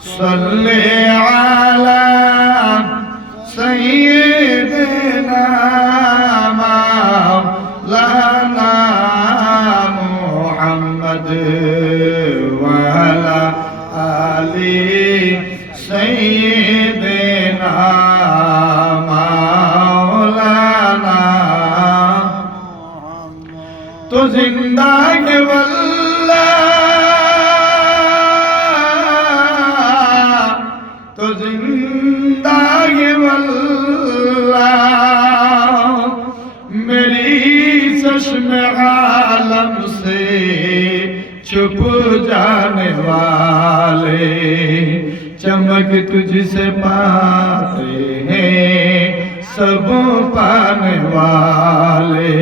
صلي على سيدنا مولانا محمد وعلى آل سيدنا مولانا تو زندہ کے تو जिंदा ये वल्लाह मेरी चश्म आलम से छुप जाने वाले चमक तुझसे पाते हैं सब पाने वाले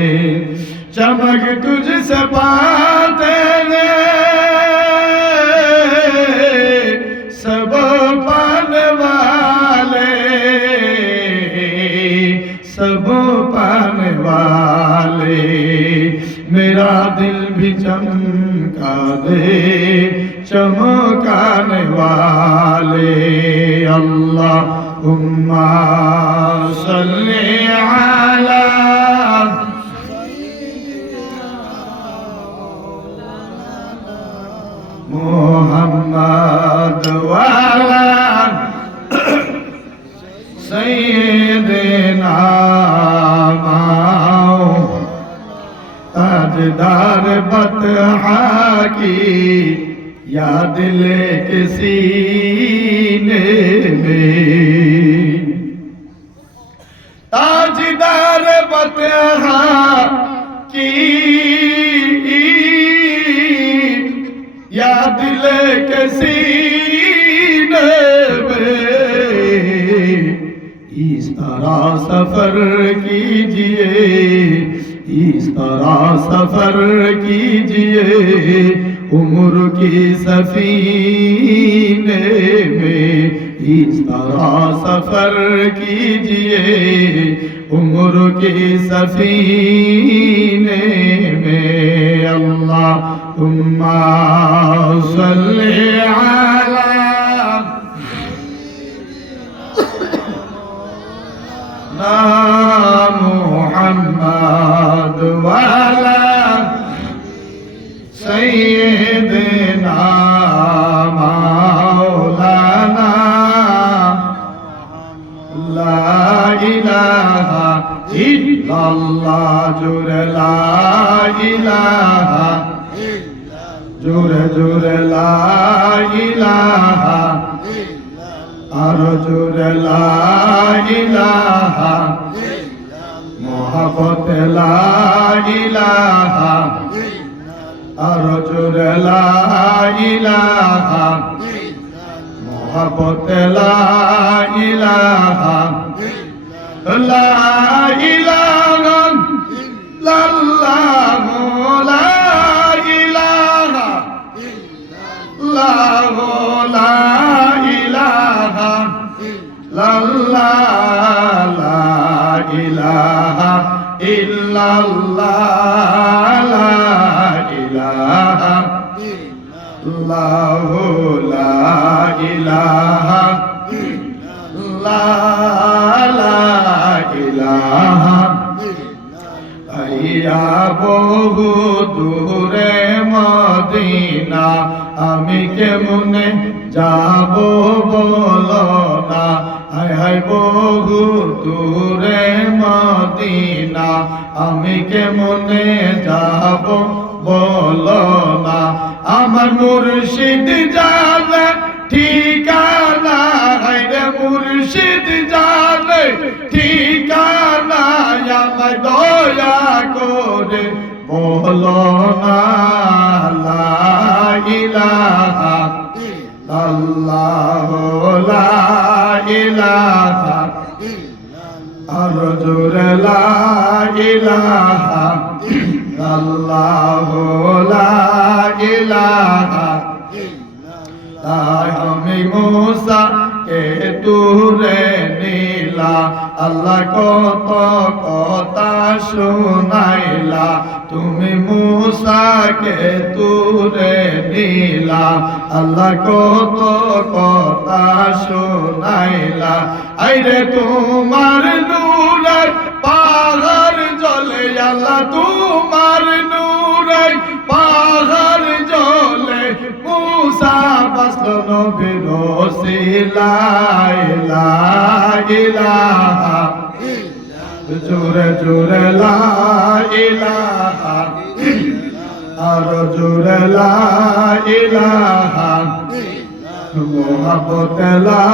चमक तुझसे पाते हैं सब सब पाने वाले मेरा दिल भी चमका दे चमकाने वाले अल्लाहुम्मा सल्ली अला मुहम्मद वाला सैयदना ताजदार बतहा की याद ले किसी ने ताजदार बतहा की याद ले किसी ने इस तरह सफर कीजिए इस तरह सफर कीजिए उम्र की सफीने में इस तरह सफर कीजिए उम्र की सफीने में अल्लाहुम्मा सल्ली अला मुहम्मद वाला सैयदना मौलाना ला इलाहा इल्लल्लाह जुर ला इलाहा जुर ला इलाहा अर्जुर ला इलाहा मोहब्बत ला इलाहा अर्जुर ला इलाहा मोहब्बत ला इलाहा ला इलाहा लल्लाहु ला इलाहा लाहु ला ला इलाहा इल्लल्लाह ला इलाहा इल्लल्लाहु ला इलाहा ला इलाहा আইয়া বহু দূরে মদিনা আমি কেমনে যাব বলো না হায় হায় বহু দূরে মদিনা আমি কেমনে যাব বলো না আমার মুর্শিদ জানে ঠিকানা হায় রে মুর্শিদ জানে ঠিকানা আমায় দয়া করে বলো না লা ইলাহা ইল্লাল্লাহু লা ইলাহা আরজুর লা ইলাহা ইল্লাল্লাহু লা ইলাহা তাই আমি মুসা কে তুরে নীলা আল্লাহ কত কথা শোনাইলা তুমি মুসাকে তুলে নিলা আল্লাহ কত কথা শোনাইলা আইরে তোমার নূরের পাহাড় জ্বলে আল্লাহ তোমার নূরের পাহাড় জ্বলে মুসা বাঁচল নবীর ওসিলায় লা ইলাহা জোরে জোরে লা ইলাহা আর জোরে লা ইলাহা মোহাম্মদ লা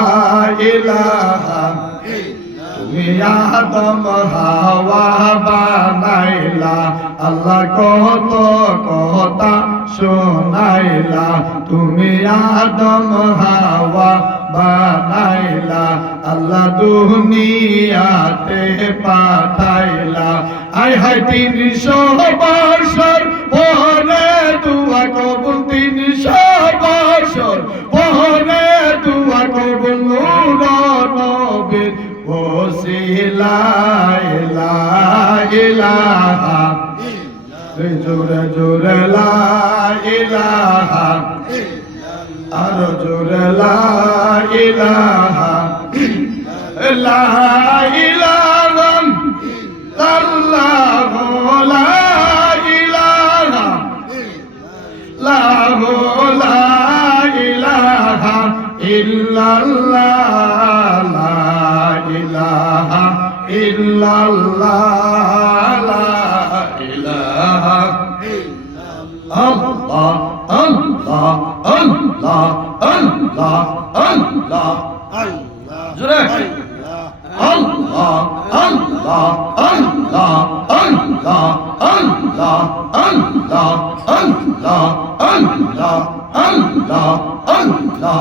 ইলাহা তুমি আদম হাওয়া বানাইলা আল্লাহ কত কথা শোনাইলা তুমি আদম হাওয়া বানাইলা আল্লাহ দুনিয়াতে পাঠাইলা আয় হায় 300 বছর পরে দুয়া কবুল 300 বছর পরে দুয়া কবুল নূর নবীর ওসিলায় লা ইলাহা জোরে জোরে লা ইলাহা আর জোরে লা ইলাহা লা ইলাহা আল্লাহু লা ইলাহা লা ইলাহা ইল্লাল্লাহ লা ইলাহা ইল্লাল্লাহ লা ইলাহা আল্লাহ আল্লাহ আল্লাহ আল্লাহ আল্লাহ জোরে আল্লাহ আল্লাহ আল্লাহ আল্লাহ আল্লাহ আল্লাহ আল্লাহ আল্লাহ আল্লাহ আল্লাহ আল্লাহ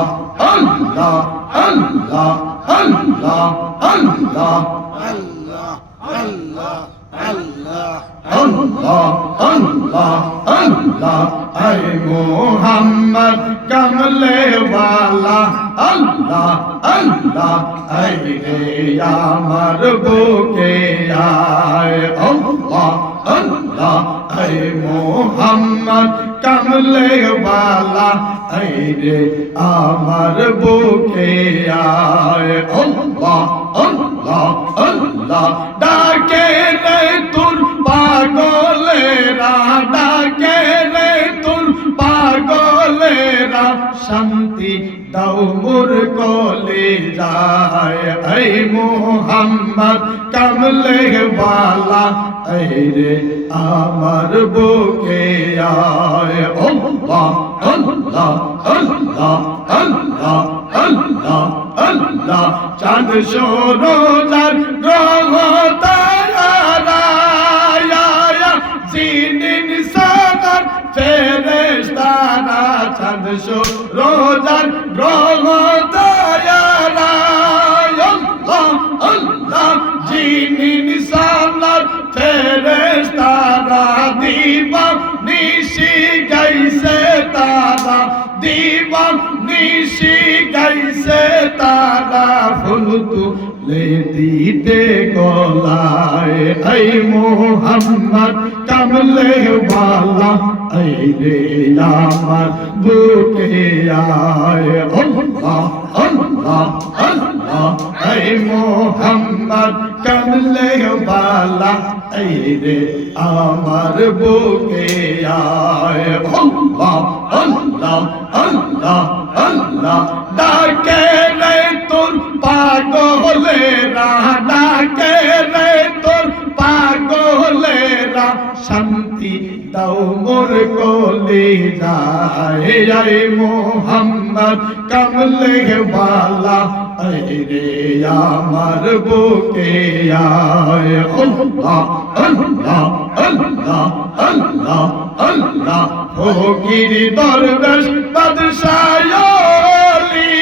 আল্লাহ আল্লাহ আল্লাহ আল্লাহ আল্লাহ আল্লাহ আল্লাহ আই মোহাম্মদ কমলে ওয়ালা আল্লাহ আল্লাহ আই রে আমার বুকে আয় আল্লাহ আল্লাহ আই মোহাম্মদ কমলে ওয়ালা আই রে আমার বুকে আয় আল্লাহ আল্লাহ আল্লাহ ডাকে রে তোর পাগলেরা ডাকে রে তোর পাগলেরা শান্তি দাও মোর কলে যায় এই মোহাম্মদ কমলে ওয়ালা এই রে আমার বুকে আয় আল্লাহ আল্লাহ আল্লাহ আল্লাহ আল্লাহ আল্লাহ চাঁদ সূরজ গ্রহ তারা জিনিন সাদার ফেরেশতারা চাঁদ সূরজ গ্রহ তারা আল্লাহ আল্লাহ জিনিন সাদার ফেরেশতারা দিবা নিশি গাইছে তারা দিবা নিশি গাইছে তারা ফুল তুলে দিতে গলায় এই মোহাম্মদ কমলে ওয়ালা এই রে আমার বুকে আয় আল্লাহ আল্লাহ আল্লাহ এই মোহাম্মদ কমলে ওয়ালা এই রে আমার বুকে আয় আল্লাহ আল্লাহ আল্লাহ আল্লাহ ডাকে রে তোর পাগলেরা ডাকে রে তোর পাগলেরা শান্তি দাও মোর কলে যায় আয় মোহাম্মদ কমলে ওয়ালা এই রে আমার বুকে আয় আল্লাহ আল্লাহ আল্লাহ আল্লাহ আল্লাহ ফকির দরবেশ বাদশাহ আলী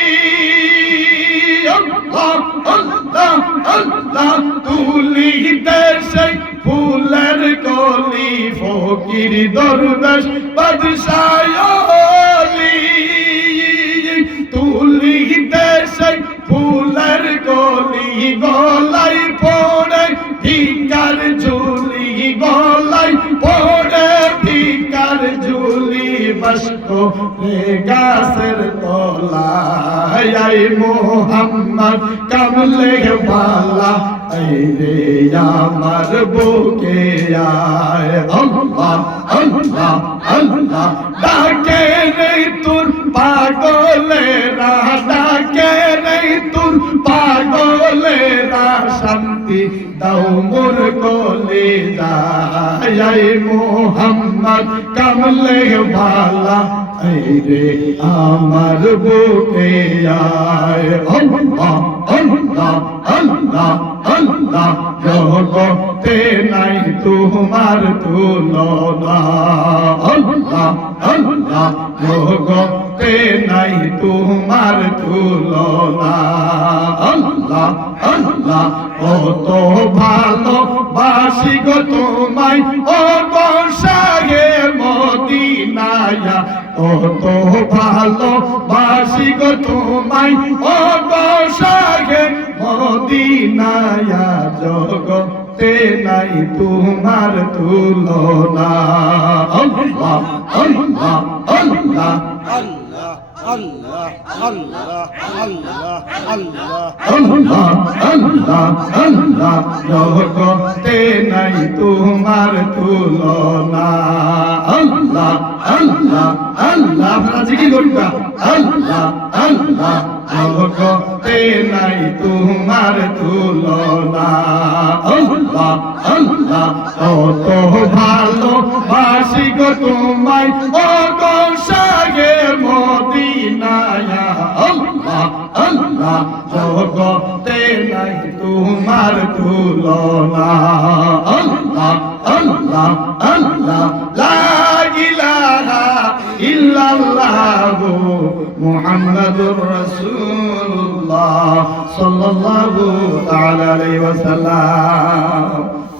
আল্লাহ আল্লাহ আল্লাহ তুলিতে সেই ফুলের কলি ফকির দরবেশ বাদশাহ আলী তুলিতে সেই ফুলের কলি গলায় মস্ক রে গাছের তলায় মোহাম্মদ কামলে বালা এই রে আমার বুকে আয় আল্লাহ আল্লাহ আল্লাহ ডাকে রে তোর পাগলেরা ডাকে রে তোর পাগলেরা শান্তি দাও মোর কোলে যায় মোহাম্মদ কামলে বালা এই রে আমার বুকে আয় আল্লাহ আল্লাহ আল্লাহ আল্লাহ জগতে নাই তোমার তুলনা আল্লাহ আল্লাহ জগতে নাই তোমার তুলনা আল্লাহ আল্লাহ কত ভালো বাসি গো তোমায় ও গো শাহে মদিনায়া কত ভালো বাসি গো তোমায় ও গো শাহে মদিনায়া জগতে নাই তোমার তুলনা আল্লাহ আল্লাহ আল্লাহ আল্লাহ আল্লাহ আল্লাহ আল্লাহ আল্লাহ আল্লাহ আল্লাহ জগতে নাই তোমার তুলনা আল্লাহ আল্লাহ আল্লাহ আপনারা জিকির করবা আল্লাহ আল্লাহ জগতে নাই তোমার তুলনা আল্লাহ আল্লাহ কত ভালো বাসি গো তোমায় ও গো শাহে মদিনায়া আল্লাহ আল্লাহ জগতে নাই তোমার তুলনা আল্লাহ আল্লাহ আল্লাহ লা ইলাহা ইল্লাল্লাহ মুহাম্মাদুর রাসূলুল্লাহ সাল্লাল্লাহু তাআলা আলাইহি ওয়াসাল্লাম।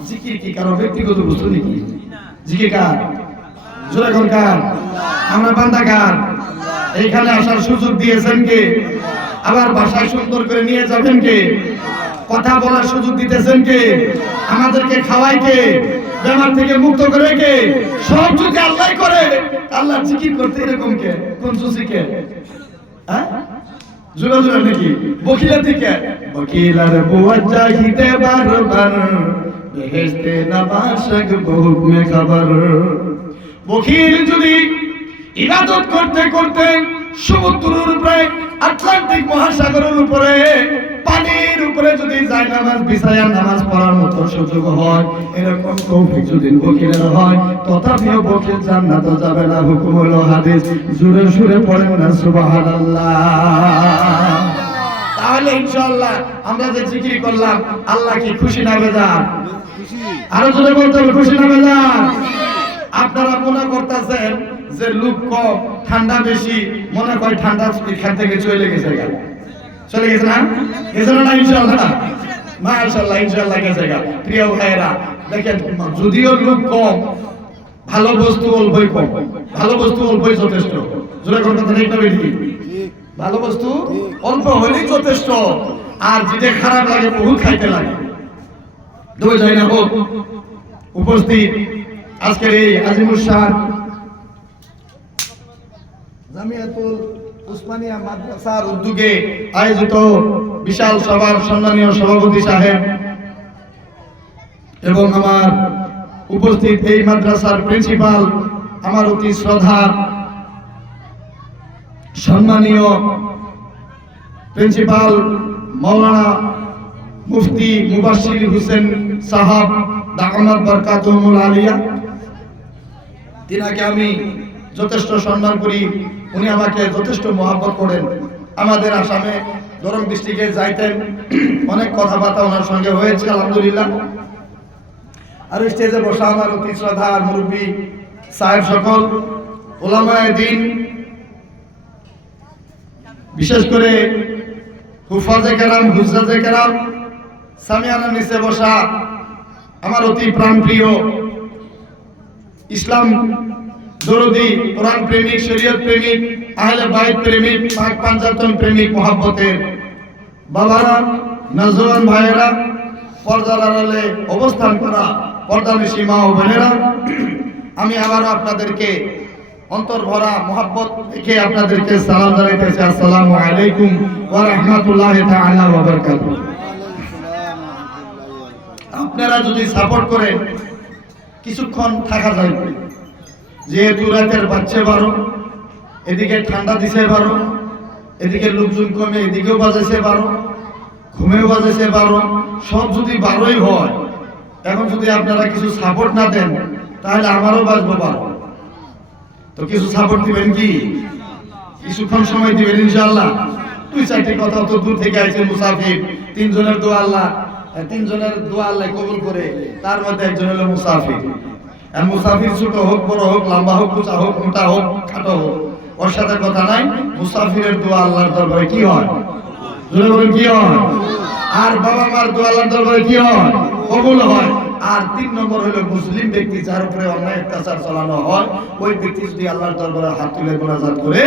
জিকির কি কারো ব্যক্তিগত বস্তু নাকি? জিকির কার? জোরে কোন কার? আমরা বান্দা কার? এইখানে আসার সুযোগ দিয়েছেন কে? আবার ভাষায় সুন্দর করে নিয়ে যাবেন কে? কথা বলার সুযোগ দিতেছেন কে? আমাদেরকে খাওয়ায় কে? বেমার থেকে মুক্ত করে কে? সব যদি আল্লাহ করে, আল্লাহ জিকির করতে এরকম কে? কোন সুসি কে? হ্যাঁ জোরে জোরে নাকি? বকিলাতি কে? বকিলার বুয়া চাহিতে বারবার বেহেশতে নবাশক বহুত মে খবর। বকিল যদি ইবাদত করতে করতে সমুদ্রের উপরে আটলান্টিক মহাসাগরের উপরে পানির উপরে যদি যায় নামাজ বিছায়া নামাজ পড়ার মতো সুযোগ হয়, এরকম তৌফিক যদি বকিলের হয়, তথাপিও বকিল জান্নাতে যাবে না। হুকুম হলো হাদিস, জোরে সুরে পড়েন না সুবহানাল্লাহ। তাহলে ইনশাআল্লাহ আমরা যে জিকির করলাম, আল্লাহ কি খুশি না বেজার? আরো জোরে বলতে হবে খুশি না বেজার? আপনারা মনে করতেছেন যে লোক কম ঠান্ডা বেশি, মনে হয় ঠান্ডা এখান থেকে চলে গেছে, চলে গেছে না? গেছে না? ইনশাআল্লাহ মাশাআল্লাহ ইনশাআল্লাহ গেছে। প্রিয় ভাইরা দেখেন, যদিও লোক কম, ভালো বস্তু অল্পই কম, ভালো বস্তু অল্পই যথেষ্ট। জোরে কথা ঠিক না বেশি? ভালো বস্তু অল্প হলেই যথেষ্ট, আর যেটা খারাপ লাগে বহুত খাইতে লাগে। দুই যাই না হোক উপস্থিত আজকের এই আজিমুল শাহ জামিয়াতুল উসমানিয়া মাদ্রাসার উদ্যোগে আয়োজিত বিশাল সভার সম্মানীয় সভাপতি সাহেব এবং আমার উপস্থিত এই মাদ্রাসার প্রিন্সিপাল, আমার অতি শ্রদ্ধা সম্মানীয় প্রিন্সিপাল মাওলানা মুফতি মুবাশশির হোসেন সাহাব দামাত বরকাতুহুল আলিয়া, তিনাকে আমি যথেষ্ট সম্মান করি। উনি আমাকে যথেষ্ট মহব্বত করেন। আমাদের আসামে দরং ডিস্ট্রিক্টে যাইতেন, অনেক কথাবার্তা ওনার সঙ্গে হয়েছে আলহামদুলিল্লাহ। আর স্টেজে বসা আমার অতি শ্রদ্ধা মুরব্বী সাহেব সকল, ওলামায়ে দ্বীন, বিশেষ করে হুফাজে কেরাম, হুজ্জাজে কেরাম, সামিয়ানার নিচে বসা আমার অতি প্রাণপ্রিয় ইসলাম দরদি, কোরআন প্রেমিক, শরীয়ত প্রেমিক, আহলে বাইত প্রেমিক, পাক পাঞ্জাতন প্রেমিক, মহব্বতের বাবারা, নওজওয়ান ভাইয়েরা, পর্দার আড়ালে অবস্থান করা পর্দানিশী মা ও বোনেরা, আমি আবারও আপনাদেরকে অন্তর ভরা মোহাব্বত রেখে আপনাদেরকে সালাম জানাইতেছি। আসসালামু আলাইকুম ওয়া রাহমাতুল্লাহি তাআলা ওয়া বারাকাতুহু। আপনারা যদি সাপোর্ট করেন কিছুক্ষণ থাকা যায়, যেহেতু রাতের বাচ্চা 12, এদিকে ঠান্ডা দিছে 12, এদিকে লোকজন কমে, এদিকেও বাজেছে 12, ঘুমেও বাজেছে 12, সব যদি 12ই হয়, এখন যদি আপনারা কিছু সাপোর্ট না দেন তাহলে আমারও বাজবো 12। তো কিছু সাপোর্ট দিবেন কি? কিছুক্ষণ সময় দিবেন ইনশাআল্লাহ। 2-4টি কথা, তো দূর থেকে আইছে মুসাফির, 3 জনের দোয়া আল্লাহ কবুল করে, তার মধ্যে একজন হলো মুসাফির। আর মুসাফির ছোট হোক, বড় হোক, লম্বা হোক, উঁচা হোক, মোটা হোক, খাটো হোক, ওর সাথে কথা নাই। মুসাফিরের দোয়া আল্লাহর দরবারে কি হয়? জোরে বলেন কি হয়? আর বাবা মার দোয়া আল্লাহর দরবারে কি হয়? কবুল হয়। আর 3 নম্বর হলো মুসলিম ব্যক্তি যার উপরে অন্যায় অত্যাচার চালানো হয়, ওই ব্যক্তি যদি আল্লাহর দরবারে হাত তুলে মুনাজাত করে,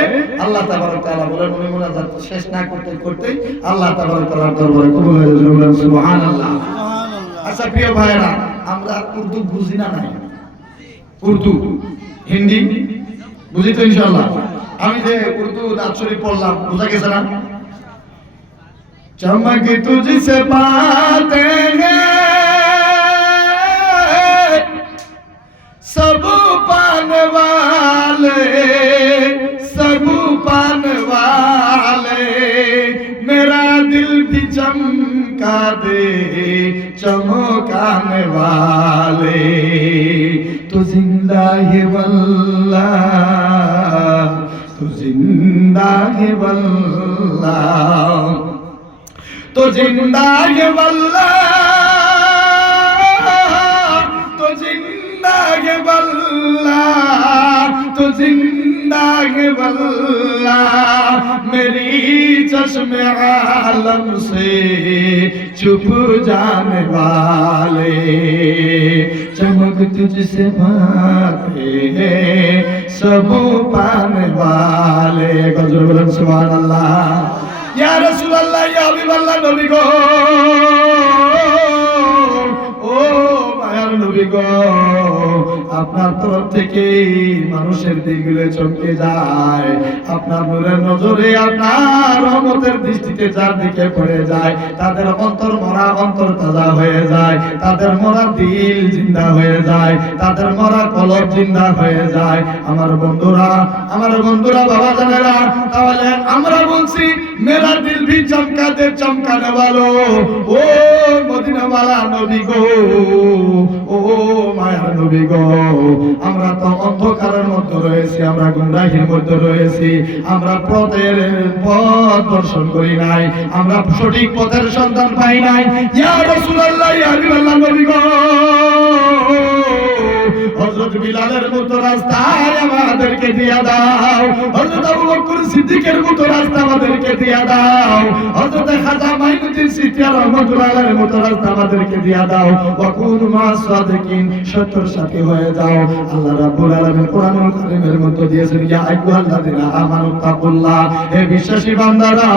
আল্লাহ তাবারক তাআলা বলেন উনি মুনাজাত শেষ না করতে করতে আল্লাহ তাবারক তাআলার দরবারে কবুল হয়ে যাবে। সুবহানাল্লাহ। আচ্ছা প্রিয় ভাইরা, আমরা উর্দু বুঝি না নাই? উর্দু, হিন্দি বুঝি তো ইনশাআল্লাহ। আমি যে উর্দু নাত শরীফ পড়লাম, বুঝা গেছে না? चमक तुझसे पाते हैं सब पाने वाले, सब पाने वाले, मेरा दिल भी चमका दे चमकाने वाले, तो जिंदा है वल्लाह, तो जिंदा है वल्लाह, तो जिंदा है वल्लाह, तो जिंदा है वल्लाह, तो जिंदा है वल्लाह, मेरी चश्मे आलम से छुप जाने वाले, चमक तुझसे भाते हैं सब पाने वाले। गजर बोलन सुभान अल्लाह। या রাসূলুল্লাহ, ইয়া হাবিবাল্লাহ, নবী গো, ও মায়ার নবী গো, আপনার তরফ থেকে মানুষের দিকগুলো চমকে যায়, আপনার নূরের নজরে, আপনার রহমতের দৃষ্টিতে যার দিকে পড়ে যায়, তাদের অন্তর মরা অন্তর তাজা হয়ে যায়, তাদের মরা দিল জিন্দা হয়ে যায়, তাদের মরা কলব জিন্দা হয়ে যায়। আমার বন্ধুরা, বাবা জানেরা, তাহলে আমরা বলছি মেরা দিল ভি চমকা দে চমকানে वालो, ও মদিনা ওয়ালা নবী গো, ও মায়ার নবী গো, আমরা তো অন্ধকারের মধ্যে রয়েছি, আমরা গুমরাহির মধ্যে রয়েছি, আমরা পথ দর্শন করি নাই, আমরা সঠিক পথের সন্ধান পাই নাই। ইয়া রাসূলুল্লাহ, ইয়া হাবিবাল্লাহ, নবী গো, হযরত বিলালের মতো রাস্তা আমাদেরকে দিয়া দাও, হযরত আবু বকর সিদ্দিকের মতো রাস্তা আমাদেরকে দিয়া দাও, হযরত খাজা মাইনুদ্দিন চিশতি রাহমাতুল্লাহ আলাইহির মতো রাস্তা আমাদেরকে দিয়া দাও। ওয়া কুনু মা সাদিকিন, সত্যের সাথী হয়ে যাও। আল্লাহ রাব্বুল আলামিন কোরআনুল কারীমের মধ্যে দিয়েছেন, ইয়া আইয়ুহাল্লাযিনা আমানু তাকুল্লাহ, হে বিশ্বাসী বান্দারা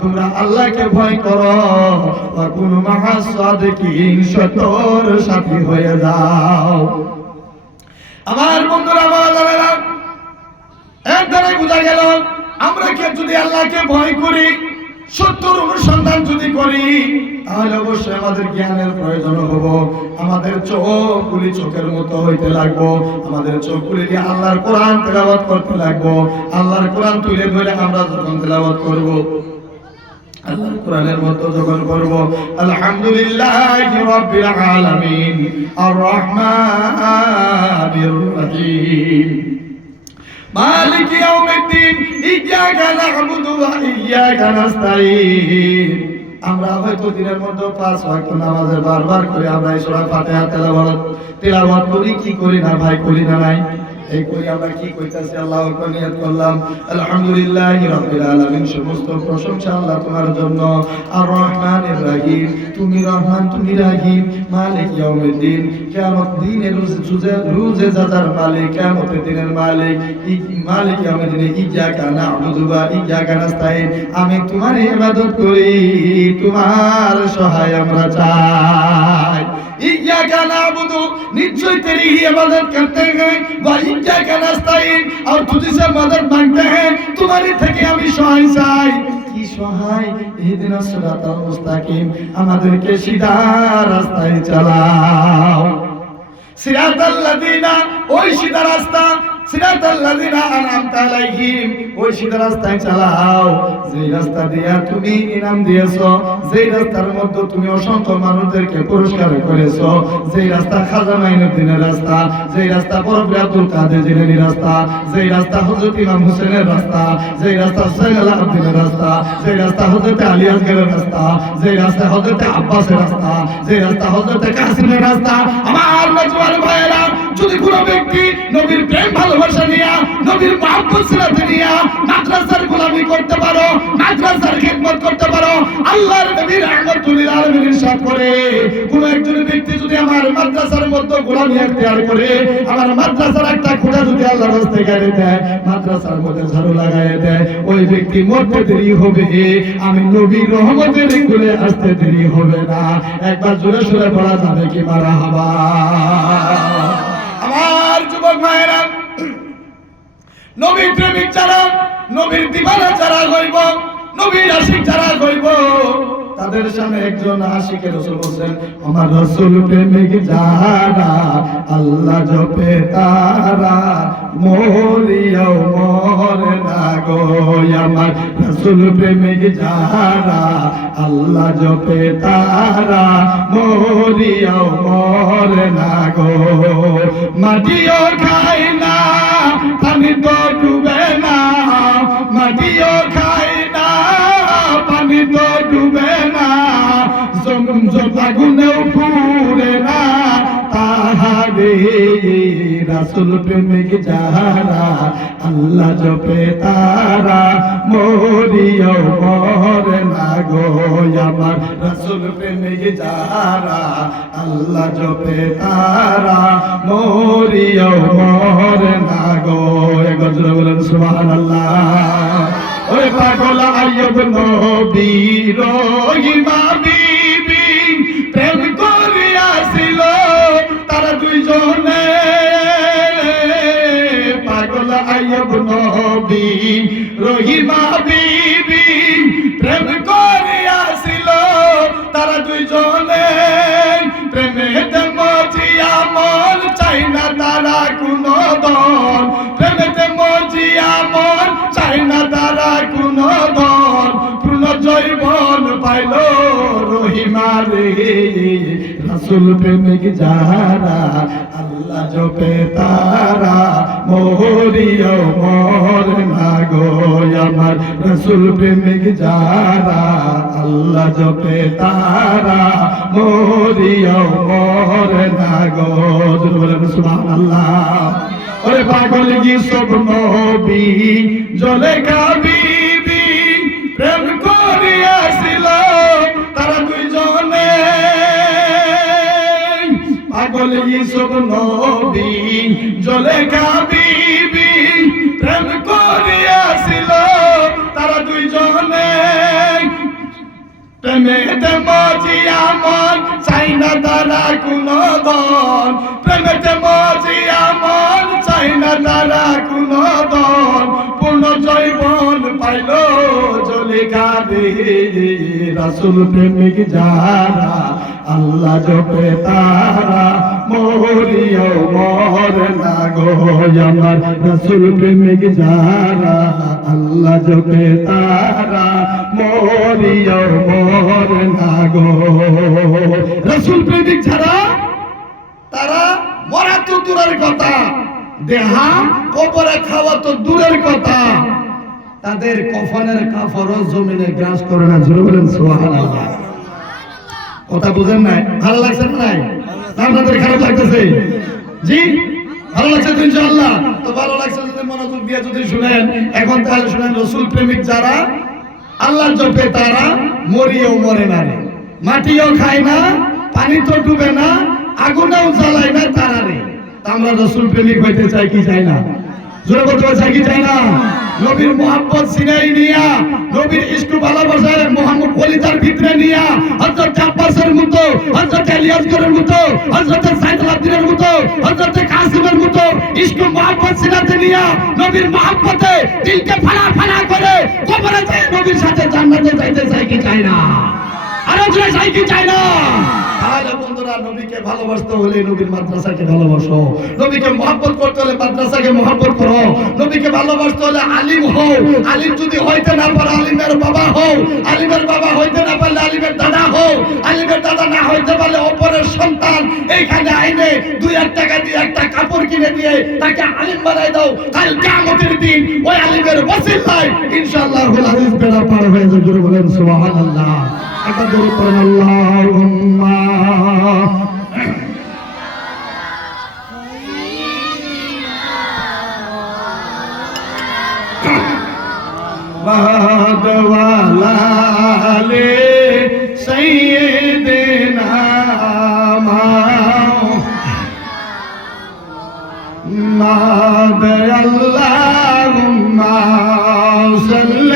তোমরা আল্লাহকে ভয় করো, ওয়া কুনু মা সাদিকিন, সত্যের সাথী হয়ে যাও। আমার বন্ধুরা, আমার দাদারা, এর দ্বারাই বোঝা গেল আমরা কে যদি আল্লাহকে ভয় করি, সত্যের অনুসন্ধান যদি করি, তাহলে অবশ্যই আমাদের জ্ঞানের প্রয়োজন হব। আমাদের চোখগুলি চোখের মতো হইতে লাগবো, আমাদের চোখগুলি দিয়ে আল্লাহর কোরআন তেলাওয়াত করতে লাগবো। আল্লাহর কোরআন তুলে ধরে আমরা যখন তেলাওয়াত করব, আল্লাহর কোরআনের মতো যখন করব, আলহামদুলিল্লাহি রাব্বিল আলামিন আর রহমানির রহিম মালিক ইয়াউমিদ্দিন ইয়্যাকা না'বুদু ওয়া ইয়্যাকা নাস্তাঈন। আমরা হয়তো দিনের মধ্যে 5 ওয়াক্ত নামাজে বারবার করে আমরা এই সূরা ফাতিহা তেলাওয়াত করি, কি করি না ভাই? করি না নাই? এই করি। আমরা কি কইতাছি? আল্লাহু আকবার নিয়ত করলাম, আলহামদুলিল্লাহি রাব্বিল আলামিন, সমস্ত প্রশংসা আল্লাহ তোমার জন্য। আর রহমানির রহিম, তুমি রহমান তুমি রহিম। মালিক ইয়াউমিদ্দিন, কিয়ামত দিনের রোজে যাজার মালিক, কিয়ামতের দিনের মালিক। মালিক ইয়াউমিদ্দিন, ইয়্যাকা না'বুদু ওয়া ইয়্যাকা নাস্তাঈন, আমি তোমার ইবাদত করি, তোমার সহায় আমরা চাই। इय्याका नाबुदु निश्चय तेरी ही इबादत करते हैं व इय्याका नस्ताईन और तुझसे मदद मांगते हैं तुम्हारी থেকে আমি সহায় চাই কি সহায় ইহদিনাস সিরাতাল মুস্তাকিম আমাদেরকে সিধা রাস্তায় চালাও সিরাতাল লাযিনা ওই সিধা রাস্তা সিরাতাল লাযিনা আনআমতা আলাইহিম ওই সিধা রাস্তায় চালাও যে রাস্তা দিয়া তুমি ইনাম দিয়েছো যে রাস্তার মধ্যে তুমি অসংখ্য মানুষদেরকে পুরস্কার করেছো যে রাস্তা খাজা মাইনুদ্দিনের রাস্তা যে রাস্তা পরবী আব্দুল কাদের জিলানীর রাস্তা যে রাস্তা হযরত ইমাম হোসেনের রাস্তা যে রাস্তা হুসাইন আলাউদ্দিনের রাস্তা যে রাস্তা হযরত আলী আসগরের রাস্তা যে রাস্তা হযরত আব্বাসের রাস্তা যে রাস্তা হযরত কাসিমের রাস্তা আমার নজওয়ান ভাইরা যদি কোনো ব্যক্তি নবীর প্রেম ভালোবাসা নিয়া নবীর মহব্বত সিরাতে নিয়া মাদ্রাসার গোলামি করতে পারো মাদ্রাসার খিদমত করতে পারো আল্লাহর নবী রাহমাতুল লিল আলামিন ইরশাদ করে কোন একজন ব্যক্তি যদি আমার মাদ্রাসার মধ্যে গোলামি এখতিয়ার করে আমার মাদ্রাসার একটা খুঁটা যদি আল্লাহর রাস্তায় গাড়ি দেয় মাদ্রাসার মধ্যে ঝাড়ু লাগায় দেয় ওই ব্যক্তি মরতে দেরি হবে আমি নবীর রহমতের কুলে আসতে দেরি হবে না একবার জোরে সুরে বলা যাবে কি মারহাবা আমার যুবক ভাইরা নবীর প্রেমিক যারা নবীর দিওয়ানা যারা হইব নবীর আশিক যারা হইব তাদের সামনে একজন আশিকের রাসূল বলেন আমার রাসূল প্রেমিক যারা আল্লাহ জপে তারা মরিয়াও মরে না গো আমার রাসূল প্রেমিক যারা আল্লাহ জপে তারা মরিয়াও মরে না গো মাটিও খায় না পানি তো ডুবে না মাটিও খায় না পানি তো ডুবে না জমজম আগুনেও পুড়ে না তাহারে রাসূল প্রেমিক যারা আল্লাহ জপে তারা মরিও মরে না গো আমার রাসূল প্রেমিক যারা আল্লাহ জপে তারা মরিও মরে না গো একবার জোরে বলেন সুবহানাল্লাহ ওই পাগল আইয়ুব নবীর ইমা বিবি প্রেম করিয়াছিল তারা দুইজনে পাগল আইয়ুব নবী রহিমা বিবি প্রেম করিয়াছিল তারা দুইজনে প্রেমেতে মজিয়া মন চাই না তারা কোনো দল প্রেমেতে মজিয়া মন চাই না তারা কোনো দল পূর্ণ জৈবন পাইল রহিমা রে রাসূল প্রেমিক যারা আল্লাহ জপে তারা মরিও মরে না গো আমার রাসূল প্রেমিক যারা আল্লাহ জপে তারা মরিও মরে না গো সুবহানাল্লাহ ওরে পাগল ইউসুফ নবী জুলেখা বিবি প্রেম করিয়াছিল তারা দুইজনে পাগল ইউসুফ নবী জুলেখা বিবি প্রেম করিয়াছিল তারা দুইজনে প্রেমেতে মজিয়া মন চাই না তারা কোনো দল প্রেমেতে মজিয়া মন চাই না তারা কোনো দল পূর্ণ জৈবন পাইল জুলেখা রে রাসূল প্রেমিক যারা আল্লাহ জপে তারা মরিও মরে না গো আমার রাসূল প্রেমিক যারা আল্লাহ জপে তারা মরিও মরে না গো রাসূল প্রেমিক যারা তারা মরা তো দূরের কথা দেহা কবরে খাওয়া তো দূরের কথা তাদের কফনের কাফরও জমিনে গ্রাস করে না জোরে বলেন সুবহানাল্লাহ কথা বুঝেন নাই ভালো লাগছে না নাই আপনাদের খারাপ লাগতেছে জি ভালো লাগছে তো ইনশাআল্লাহ তো ভালো লাগছে যদি মনোযোগ দিয়ে যদি শুনেন এখন তাহলে শুনেন রাসূল প্রেমিক যারা আল্লাহ জপে তারা মরিও মরে না রে মাটিও খায় না পানি তো ডুবে না আগুনেও জ্বালায় না তারা রে আমরা রাসূল প্রেমিক হইতে চাই কি চাই না জোরে বলতে চাই কি চাই না নবীর মোহাম্মদ সিনাই নিয়া, নবীর ইশক ভালোবাসায় মোহাম্মদ কলিজার ভিতরে নিয়া, হযরত আব্বাসের মতো, হযরত ইলিয়াসের মতো, হযরত সাইদুল আব্দিনের মতো, হযরত কাসিমের মতো ইশক মোহাম্মদ সিনাতে নিয়া, নবীর মোহাম্মতে দিলকে ফানা ফানা করে কবরে যায় নবীর সাথে জান্নাতে যাইতে চাই কি চাই না? আরো জোরে চাই কি চাই না? তাহলে বন্ধুরা, নবীকে ভালোবাসতে হলে নবীর মাদ্রাসাকে ভালোবাসো, নবীকে মহব্বত করতে হলে মাদ্রাসাকে মহব্বত করো, নবীকে ভালোবাসতে হলে আলিম হও, আলিম যদি হইতে না পারো আলিমের বাবা হও, আলিমের বাবা হইতে না পারলে আলিমের দাদা হও, আলিমের দাদা না হইতে পারলে অপরের সন্তান এইখানে আইনে 2 টাকা দিয়ে একটা কাপড় কিনে দিয়ে তাকে আলিম বানাই দাও, কাল কিয়ামতের দিন ওই আলিমের ওসিলায় ইনশাআল্লাহুল আজিজ বেড়া পার হয়ে যাবে। জোরে বলেন সুবহানাল্লাহ। একবার জোরে পড়েন আল্লাহুম্মা بعد والالي سيدنا محمد اللهم صل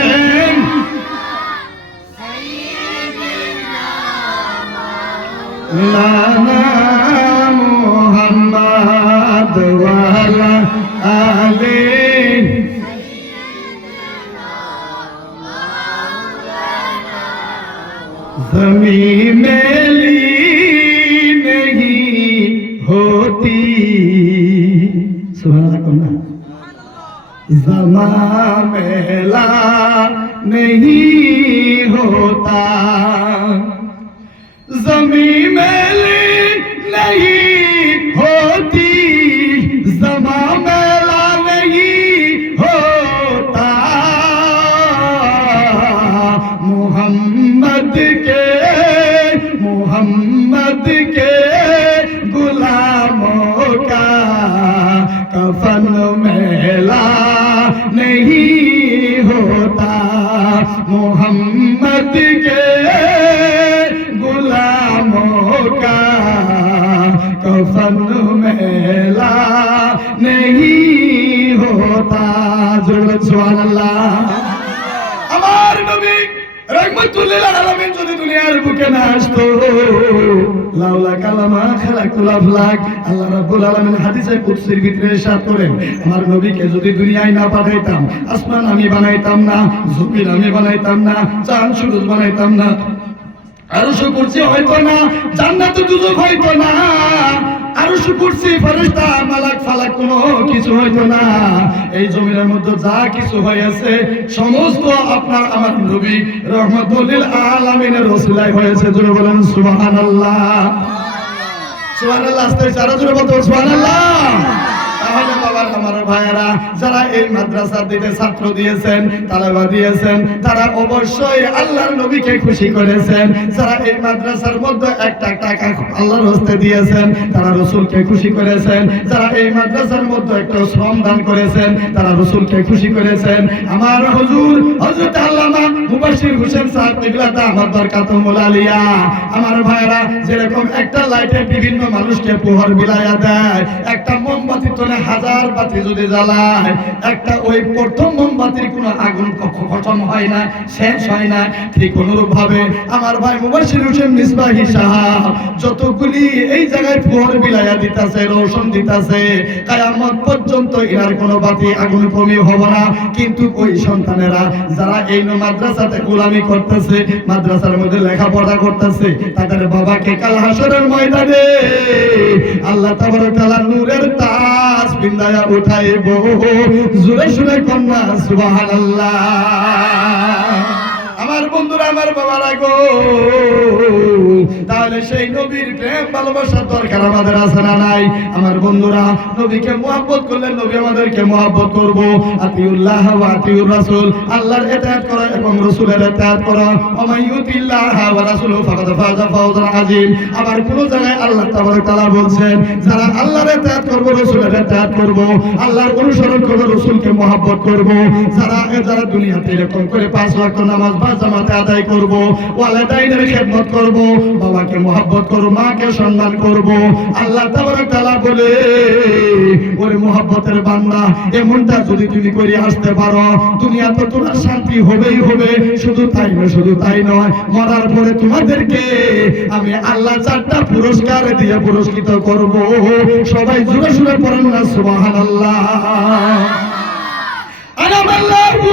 لنا محمد وعلى آله ज़मीं मेली नहीं होती, सुभान अल्लाह, ज़मां मेला नहीं होता, ज़मीं मेली नहीं होती, ज़मां मेला नहीं होता, मोहम्मद के गुलामों का कफन मेला नहीं होता, मोहम्मद के गुलामों का कफन मेला नहीं होता। सुभान अल्लाह। আমার নবী রহমাতুল্লিল আলামিন যদি দুনিয়ার বুকে না আসতো, লাউলা কালামা খালাকুল আফলাক, আল্লাহ রাব্বুল আলামিন হাদিসে কুদসির ভিতরে ইরশাদ করেন, আমার নবীকে যদি দুনিয়ায় না পাঠাইতাম, আসমান আমি বানাইতাম না, জমিন আমি বানাইতাম না, চাঁদ সূরজ বানাইতাম না, আরশ কুরসি হয়তো না, জান্নাত দুজক হয়তো না, আরশ কুরসি ফেরেশতা মালাক ফালাক কোনো কিছু হয়তো না, এই জমিনের মধ্যে যা কিছু হয়েছে সমস্ত আপনার আমার নবী রহমাতুল লিল আলামিনের ওসিলায় হয়েছে। জোরে বলেন সুবহানাল্লাহ। সুবহানাল্লাহ। আস্তে আরো জোরে বলতে হবে সুবহানাল্লাহ। তাহলে বাবার আমার ভাইয়েরা, যারা এই মাদ্রাসার দিকে ছাত্র দিয়েছেন, তালেবা দিয়েছেন, তারা অবশ্যই আল্লাহর নবীকে খুশি করেছেন। যারা এই মাদ্রাসার মধ্যে একটা টাকা আল্লাহর হস্তে দিয়েছেন, তারা রাসূলকে খুশি করেছেন। যারা এই মাদ্রাসার মধ্যে একটা শ্রম দান করেছেন, তারা রাসূলকে খুশি করেছেন। আমার হুজুর হযরত আল্লামা মুবাশশির হোসেন সাহেব কিবলাতা আমার বরকাতুল আলিয়া, আমার ভাইয়েরা যেরকম একটা লাইটে বিভিন্ন মানুষকে প্রহর বিলায়া দেয়, একটা মোমবাতি তো হাজার বাতি যদি জ্বালায়, একটা ওই প্রথম মোমবাতির কোনো আগুন খতম হয় না, শেষ হয় না, ঠিক অনুরূপ ভাবে আমার ভাই মুবাশশির হোসেন মিসবাহি সাহেব যতগুলি এই জায়গায় প্রহর বিলায়া দিতেছে, রোশন দিতেছে, কিয়ামত পর্যন্ত এর কোনো বাতি আগুন কমই হবে না। কিন্তু ওই সন্তানেরা যারা এই মাদ্রাসাতে গোলামি করতেছে, মাদ্রাসার মধ্যে লেখাপড়া করতেছে, তাদের বাবাকে কাল হাসরের ময়দানে আল্লাহ তাবারক তাআলা নূরের তাজ বিন্দায়া উঠাইব। জোরে সুরে কন্যা সুবহানাল্লাহ। আমার বন্ধুরা, আমার বাবারা গো, তাহলে সেই নবীর প্রেম ভালোবাসার দরকার আমাদের আছে না নাই? আমার বন্ধুরা, নবীকে মুহাব্বত করলে নবী আমাদেরকে মুহাব্বত করব। আতিউল্লাহ ওয়া আতিউর রাসূল, আল্লাহর ইতাআত করা এবং রাসূলের ইতাআত করা। ওমাইয়ুতিল্লাহ ওয়া রাসূলহু ফাকাদ ফাযা ফাওজান আযীম। আবার কোন জায়গায় আল্লাহ তাবারক তাআলা বলছেন, যারা আল্লাহর ইতাআত করব, রাসূলের ইতাআত করব, আল্লাহর অনুসরণ করব, রাসূলকে মুহাব্বত করব, যারা দুনিয়াতে এরকম করে 5 ওয়াক্ত নামাজ বা জামাতে আদায় করব, ওয়ালিদাইনের খেদমত করব, বাবাকে মহব্বত করব, মাকে সম্মান করব। আল্লাহ তাবারক তাআলা বলে, ওরে মহব্বতের বান্দা, এমনটা যদি তুমি করে আসতে পারো, দুনিয়া তো তোমার শান্তি হবেই হবে। শুধু তাই নয়, শুধু তাই নয়, মরার পরে তোমাদেরকে আমি আল্লাহ 4টা পুরস্কার দিয়ে পুরস্কৃত করব। সবাই জোরে জোরে পড়েন না সুবহানাল্লাহ। আনামাল্লাহু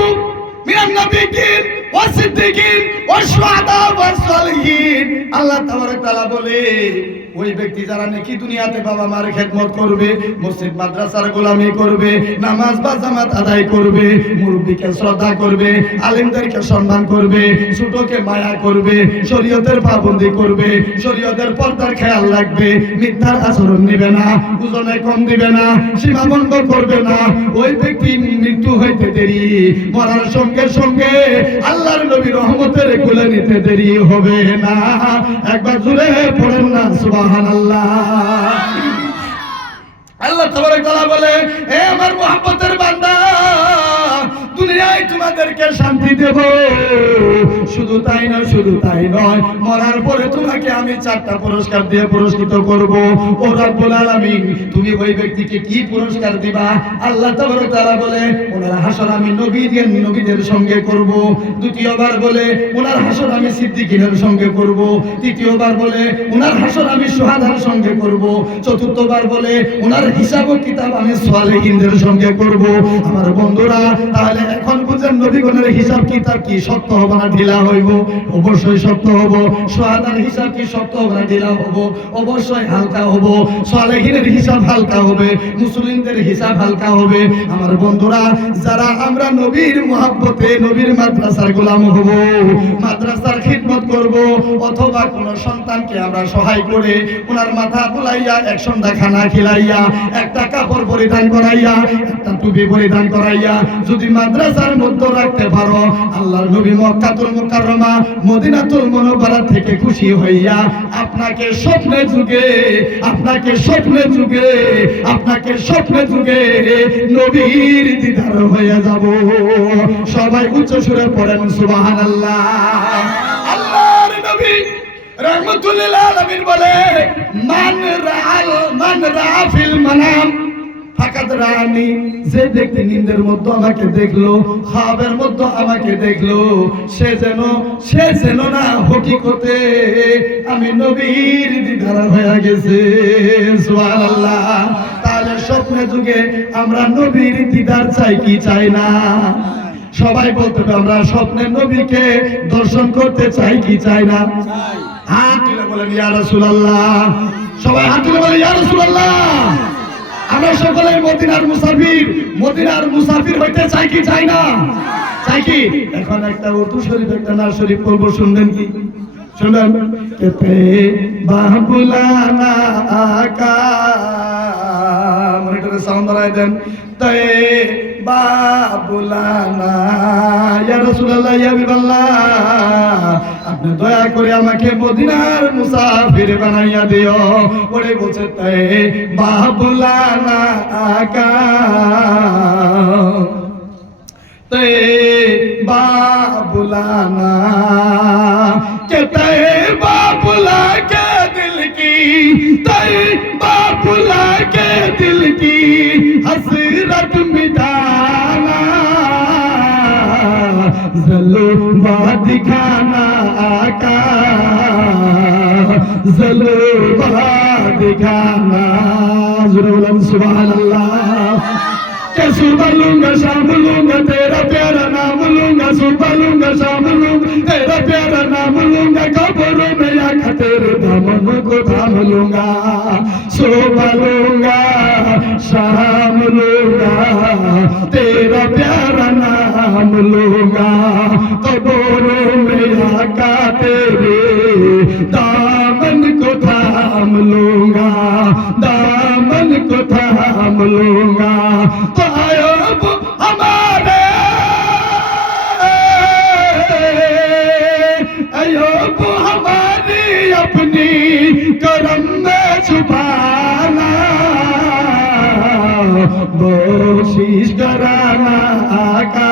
মিনান নাবিয়্যিন ওয়াস সিদ্দিকিন ওয়াশ শুহাদা ওয়াস সালিহিন। আল্লাহ তাবারক তাআলা বলে, ওই ব্যক্তি যারা নাকি দুনিয়াতে বাবা মার খেদমত করবে, মসজিদ মাদ্রাসার গোলামি করবে, নামাজ বা জামাত আদায় করবে, মুরব্বিকে শ্রদ্ধা করবে, আলেমদেরকে সম্মান করবে, ছোটকে মায়া করবে, শরীয়তের পাবন্দি করবে, শরীয়তের পর্দার খেয়াল রাখবে, মিথ্যার আচরণ নেবে না, ওজনে কম দিবে না, সীমাবদ্ধ করবে না, ওই ব্যক্তি মৃত্যু হইতে দেরি, মরার সঙ্গে সঙ্গে আল্লাহর নবী রহমতের কোলে নিতে দেরি হবে না। একবার জোরে পড়েন না সুবহানাল্লাহ। আল্লাহ তাবারক তাআলা বলে, হে আমার মুহাব্বতের বান্দা, দুনিয়ায় তোমাদেরকে শান্তি দেব। শুধু তাই নয়, শুধু তাই নয়, মরার পরে তোমাকে আমি 4টা পুরস্কার দিয়ে পুরস্কৃত করব। ও রব্বুল আলামিন, তুমি ওই ব্যক্তিকে কি পুরস্কার দিবা? আল্লাহ তাবারক তাআলা বলে, ওনার হাসর আমি নবীদের সঙ্গে করব। দ্বিতীয়বার বলে, ওনার হাসর আমি সিদ্দিকীনের সঙ্গে করব। তৃতীয়বার বলে, ওনার হাসর আমি শুহাদার সঙ্গে করব। চতুর্থবার বলে, ওনার হিসাব ও কিতাব আমি সালেহিনদের সঙ্গে করব। আমার বন্ধুরা, তাহলে এখন বুঝেন নবীগণের হিসাব কিতাব কি সত্য হবে না ঢিলা হইব? অবশ্যই সত্য হব। শুহাদার হিসাব কি সত্য হবে না ঢিলা হব? অবশ্যই হালকা হব। সালেহিনের হিসাব হালকা হবে, মুসলিমদের হিসাব হালকা হবে। আমার বন্ধুরা, যারা আমরা নবীর মুহাব্বতে নবীর মাদ্রাসার গোলাম হব, মাদ্রাসার খিদমত করব, অথবা কোন সন্তানকে আমরা সহায় করে ওনার মাথা বুলাইয়া এক সন্ধ্যা খানা খিলাইয়া, একটা কাপড় পরিধান করাইয়া, একটা টুপি পরিধান করাইয়া যদি মাদ্রাসার মধ্যে রাখতে পারো, আল্লাহর নবী মক্কাতুল মুকাররমা মদিনাতুল মুনাওয়ারা থেকে খুশি হইয়া আপনাকে স্বপ্নে যুগে নবীর দিদার হয়ে যাব। সবাই উচ্চ সুরে পড়েন সুবহানাল্লাহ। আল্লাহর নবী রাহমাতুল লিল আলামিন বলে, মান রাআ ফিল মানাম ফাকাদ রাআনি, যে ব্যক্তি নিন্দের মধ্যে আমাকে দেখলো, খাবের মধ্যে আমাকে দেখলো, সে যেন না হকিকতে আমি নবীর দিদার হয়ে গেছে। সুবহানাল্লাহ। তাহলে স্বপ্নে যুগে আমরা নবীর দিদার চাই কি চাই না? সবাই বলতে হবে, আমরা স্বপ্নের নবীকে দর্শন করতে চাই কি চাই না? হাত তুলে বলেন ইয়া রাসূলুল্লাহ। সবাই হাত তুলে বলেন ইয়া রাসূলুল্লাহ। আমরা সকলে মদিনার মুসাফির হইতে চাই কি চাই না? চাই কি? এখন একটা উর্দু শরীফ, একটা নার শরীফ বলবো, শুনবেন কি? শুনবেন? কেতে বাবুলানা আকা, মনিটরে সাউন্ড বাড়ায় দেন। তে বাবুলানা ইয়া রাসূলুল্লাহ, ইয়া হাবিবাল্লাহ, আপনি দয়া করে আমাকে মদিনার মুসাফির বানাইয়া দিও। ওরে বলছে, তে বাবুলানা আকা, তে বাবুলানা के तय बाबुला के दिल की, तय बाबुला के दिल की हसरत मिटाना, जलवा दिखाना आका, जलवा दिखाना। सुभान अल्लाह। के सुबह लूंगा शाम लूंगा तेरा प्यारा नाम लूंगा, सुबह लूंगा शाम लूंगा तेरा प्यारा नाम लूंगा, कब्रों में आकर तेरे दामन को थाम लूंगा, सुबह लूंगा शाम लूंगा तेरा प्यारा नाम लूंगा, कब्रों में आकर तेरे दामन को थाम लूंगा, दामन को थाम लूंगा। तो आयोब हमारे, आयोब हमारी अपनी करम में छुपाना, कोशिश कराना आका,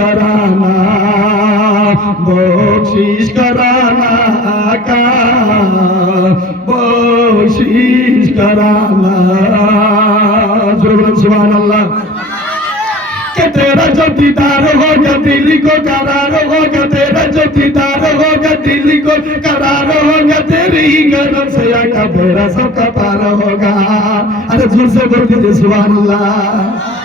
कराना बख्शीश कराना आका बख्शीश कराना सुभान अल्लाह कि तेरा जो दीदार होगा दिल को करार होगा तेरा जो दीदार होगा दिल को करार होगा तेरी ही करम से आका मेरा सबका पार होगा अरे जोर से बोल दीजिए सुभान अल्लाह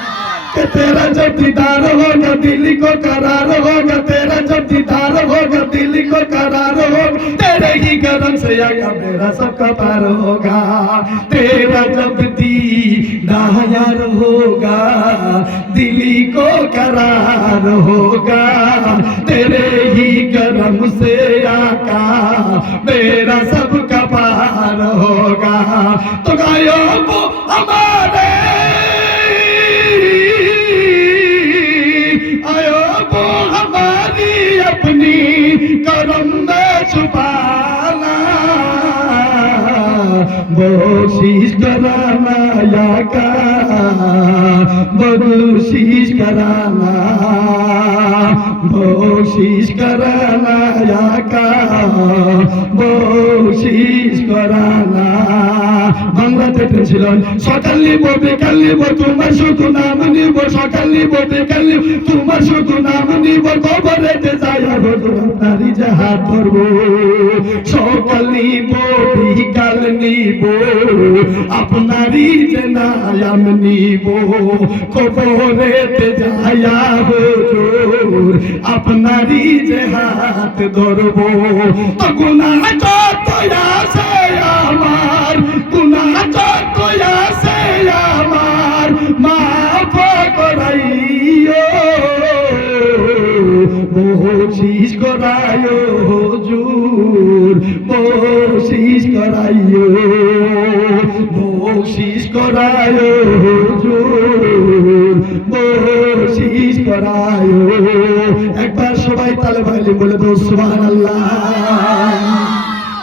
कि तेरा जब दीदार होगा दिल को करार होगा तेरा जब दीदार होगा दिल को करार होगा तेरे ही करम से आका मेरा सबका पार होगा तेरा जब दीदार होगा दिल को करार होगा तेरे ही करम से आका मेरा सबका पार होगा तो गायो वो हमारे आयो वो हमारी अपनी करम में छुपाना बख्शीश कराना या का बख्शीश कराना बख्शीश कराना या का बख्शीश कराना বাংলাতে ছিলেন সকাল নিব বিকাল নিব তোমার শুধু নাম নিব সকাল নিব বিকাল নিব তোমার শুধু নাম নিব কবরেতে যাই হুজুর আপনারই জাহাত করব সকাল নিব বিকাল নিব আপনারই যে নাম নিব কবরেতে যাইয়া হুজুর আপনারই যে হাত ধরব তো গুনাহ যত আছে আমার গুনাহ যত আছে আমার মাফ করাইও বখিশ করাইও হুজুর বখিশ করাইও বখিশ করাইও হুজুর বখিশ করাইও একবার সবাই তালে ভাইলে বলে দো সুবহানাল্লাহ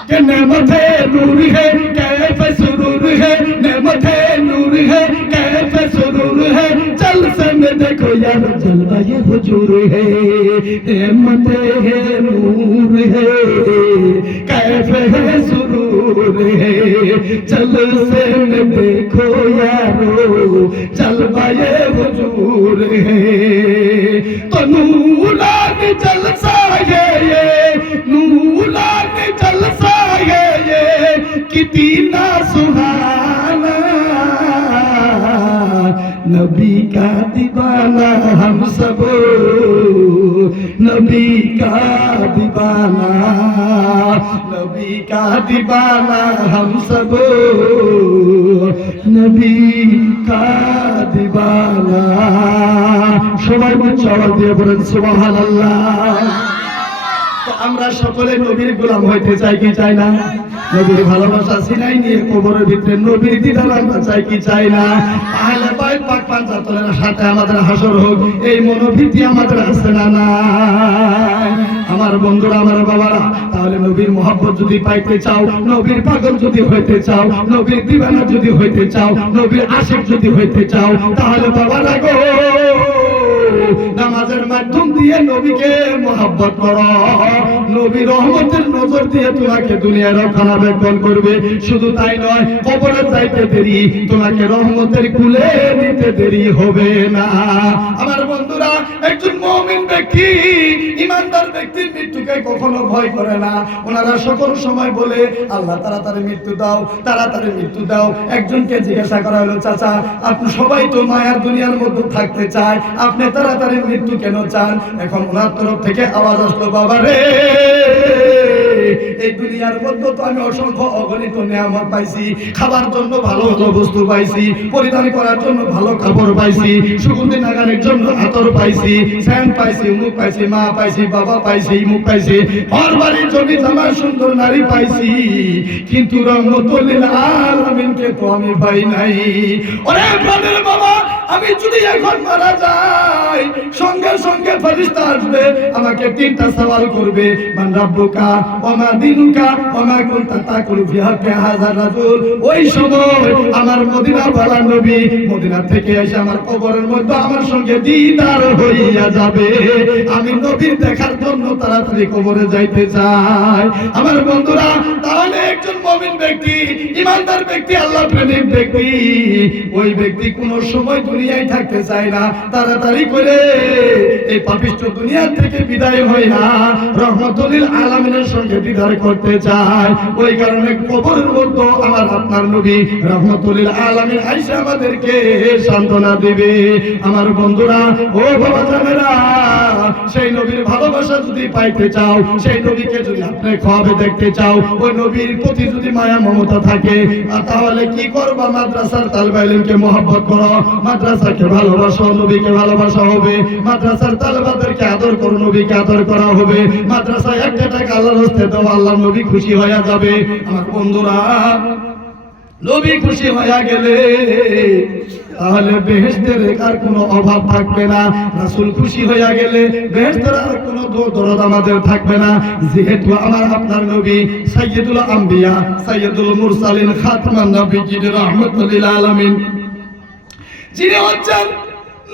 कि नेमते नूर है कैफे सुरूर है नेमते नूर है कैफे सुरूर है चल से में देखो यार जलवा ये हुजूर है नेमते है नूर है कैफे है सुरूर है चल से में देखो यारो जलवा ये हुजूर है तो नूरान जलसा है ये नूरान जलसा ये कितना सुहाना नबी का दीवाना हम सब नबी का दीवाना नबी का दीवाना हम सब नबी का दीवाना সবাই উচ্চ আওয়াজ দিয়ে বলেন সুবহানাল্লাহ তো আমরা সকলে নবীর গোলাম হইতে চাই কি চাই না নবীর ভালোবাসা সিনাই নিয়ে কবরের ভিতরে নবীর দিদার আমরা চাই কি চাই না আহলে বাইত পাক পাঞ্জাতনের সাথে আমাদের হাসর হোক এই মনোভীতি আমাদের আছে না নাই আমার বন্ধুরা আমার বাবারা তাহলে নবীর মহব্বত যদি পাইতে চাও নবীর পাগল যদি হইতে চাও নবীর দিওয়ানা যদি হইতে চাও নবীর আশিক যদি হইতে চাও তাহলে বাবারা গো নামাজের মাধ্যম দিয়ে নবীকে মহব্বত করো নবী রহমতের নজর দিয়ে তোমাকে দুনিয়ার রক্ষণাবেক্ষণ করবে শুধু তাই নয় কবরে যাইতে দেরি তোমাকে রহমতের কুলে নিতে দেরি হবে না আমার বন্ধুরা একজন মুমিন ব্যক্তি ইমানদার ব্যক্তির মৃত্যুকে কখনো ভয় করে না ওনারা সকল সময় বলে আল্লাহ তাড়াতাড়ি মৃত্যু দাও তাড়াতাড়ি মৃত্যু দাও একজনকে জিজ্ঞাসা করা হলো চাচা আপনি সবাই তো মায়ার দুনিয়ার মধ্যে থাকতে চায় আপনি তাড়াতাড়ি মৃত্যু কেন চান এখন ওনার তরফ থেকে আওয়াজ আসলো বাবা রে এই দুনিয়ার মধ্যে তো আমি অসংখ্য অগণিত নিয়ামত পাইছি খাবার জন্য ভালো ভালো বস্তু পাইছি পরিধান করার জন্য ভালো কাপড় পাইছি সুগন্ধি নাগানের জন্য আতর পাইছি স্যান্ড পাইছি মুখ পাইছি মা পাইছি বাবা পাইছি মুখ পাইছি ঘর বাড়ির জমি জমা সুন্দর নারী পাইছি কিন্তু রহমতুল লিল আলামিনকে তো আমি পাই নাই ওরে প্রাণের বাবা আমি যদি এখন মারা যাই সঙ্গে সঙ্গে ফেরেশতা আসবে আমাকে তিনটা সওয়াল করবে মান রাব্বুকা ওয়া মা দিনুকা ওয়া মা কুনতা তাকুলু ফি হাক্কি হাযার রাজুল। ওই সময় আমার মদিনা ওয়ালা নবী মদিনা থেকে এসে আমার কবরের মধ্যে আমার সঙ্গে দিদার হইয়া যাবে। আমি নবীর দেখার জন্য তাড়াতাড়ি কবরে যাইতে চাই। আমার বন্ধুরা, তাহলে একজন মুমিন ব্যক্তি, ইমানদার ব্যক্তি, আল্লাহ প্রেমিক ব্যক্তি, ওই ব্যক্তি কোনো সময় দুনিয়ায় থাকতে চায় না, তাড়াতাড়ি করে এই পাপিষ্ঠ দুনিয়া থেকে বিদায় হয় না, রহমতুল লিল আলামিনের সঙ্গে দিদার করতে চায়। ওই কারণে কবরের মধ্যে আমার আপনার নবী রহমতুল লিল আলামিন আয়েশা আমাদেরকে সান্ত্বনা দিবে। আমার বন্ধুরা, ও বাবা জানেরা, সেই নবীর ভালোবাসা যদি পাইতে চাও, সেই নবীকে যদি আপনি খাবে দেখতে চাও, ওই নবীর প্রতি যদি মায়া মমতা থাকে, তাহলে কি করবা? মাদ্রাসার তালিবে ইলমকে মহব্বত করো, মাদ্রাসাকে ভালোবাসো, নবীকে ভালোবাসা হবে। মাদ্রাসার তালেবাদেরকে আদর করো, নবীকে আদর করা হবে। মাদ্রাসায় একটা টাকা আল্লাহর হস্তে দাও, আল্লাহ নবী খুশি হয়ে যাবে। আমার বন্ধুরা, নবী খুশি হয়ে গেলে তাহলে বেহেশতের আর কোনো অভাব থাকবে না। রাসূল খুশি হয়ে গেলে বেহেশতের আর কোনো দরদ আমাদের থাকবে না। যেহেতু আমার আপনার নবী সাইয়্যিদুল আম্বিয়া, সাইয়্যিদুল মুরসালিন, খাতামান নবিয়্যিন, রাহমাতুল লিল আলামিন, যিনি হচ্ছেন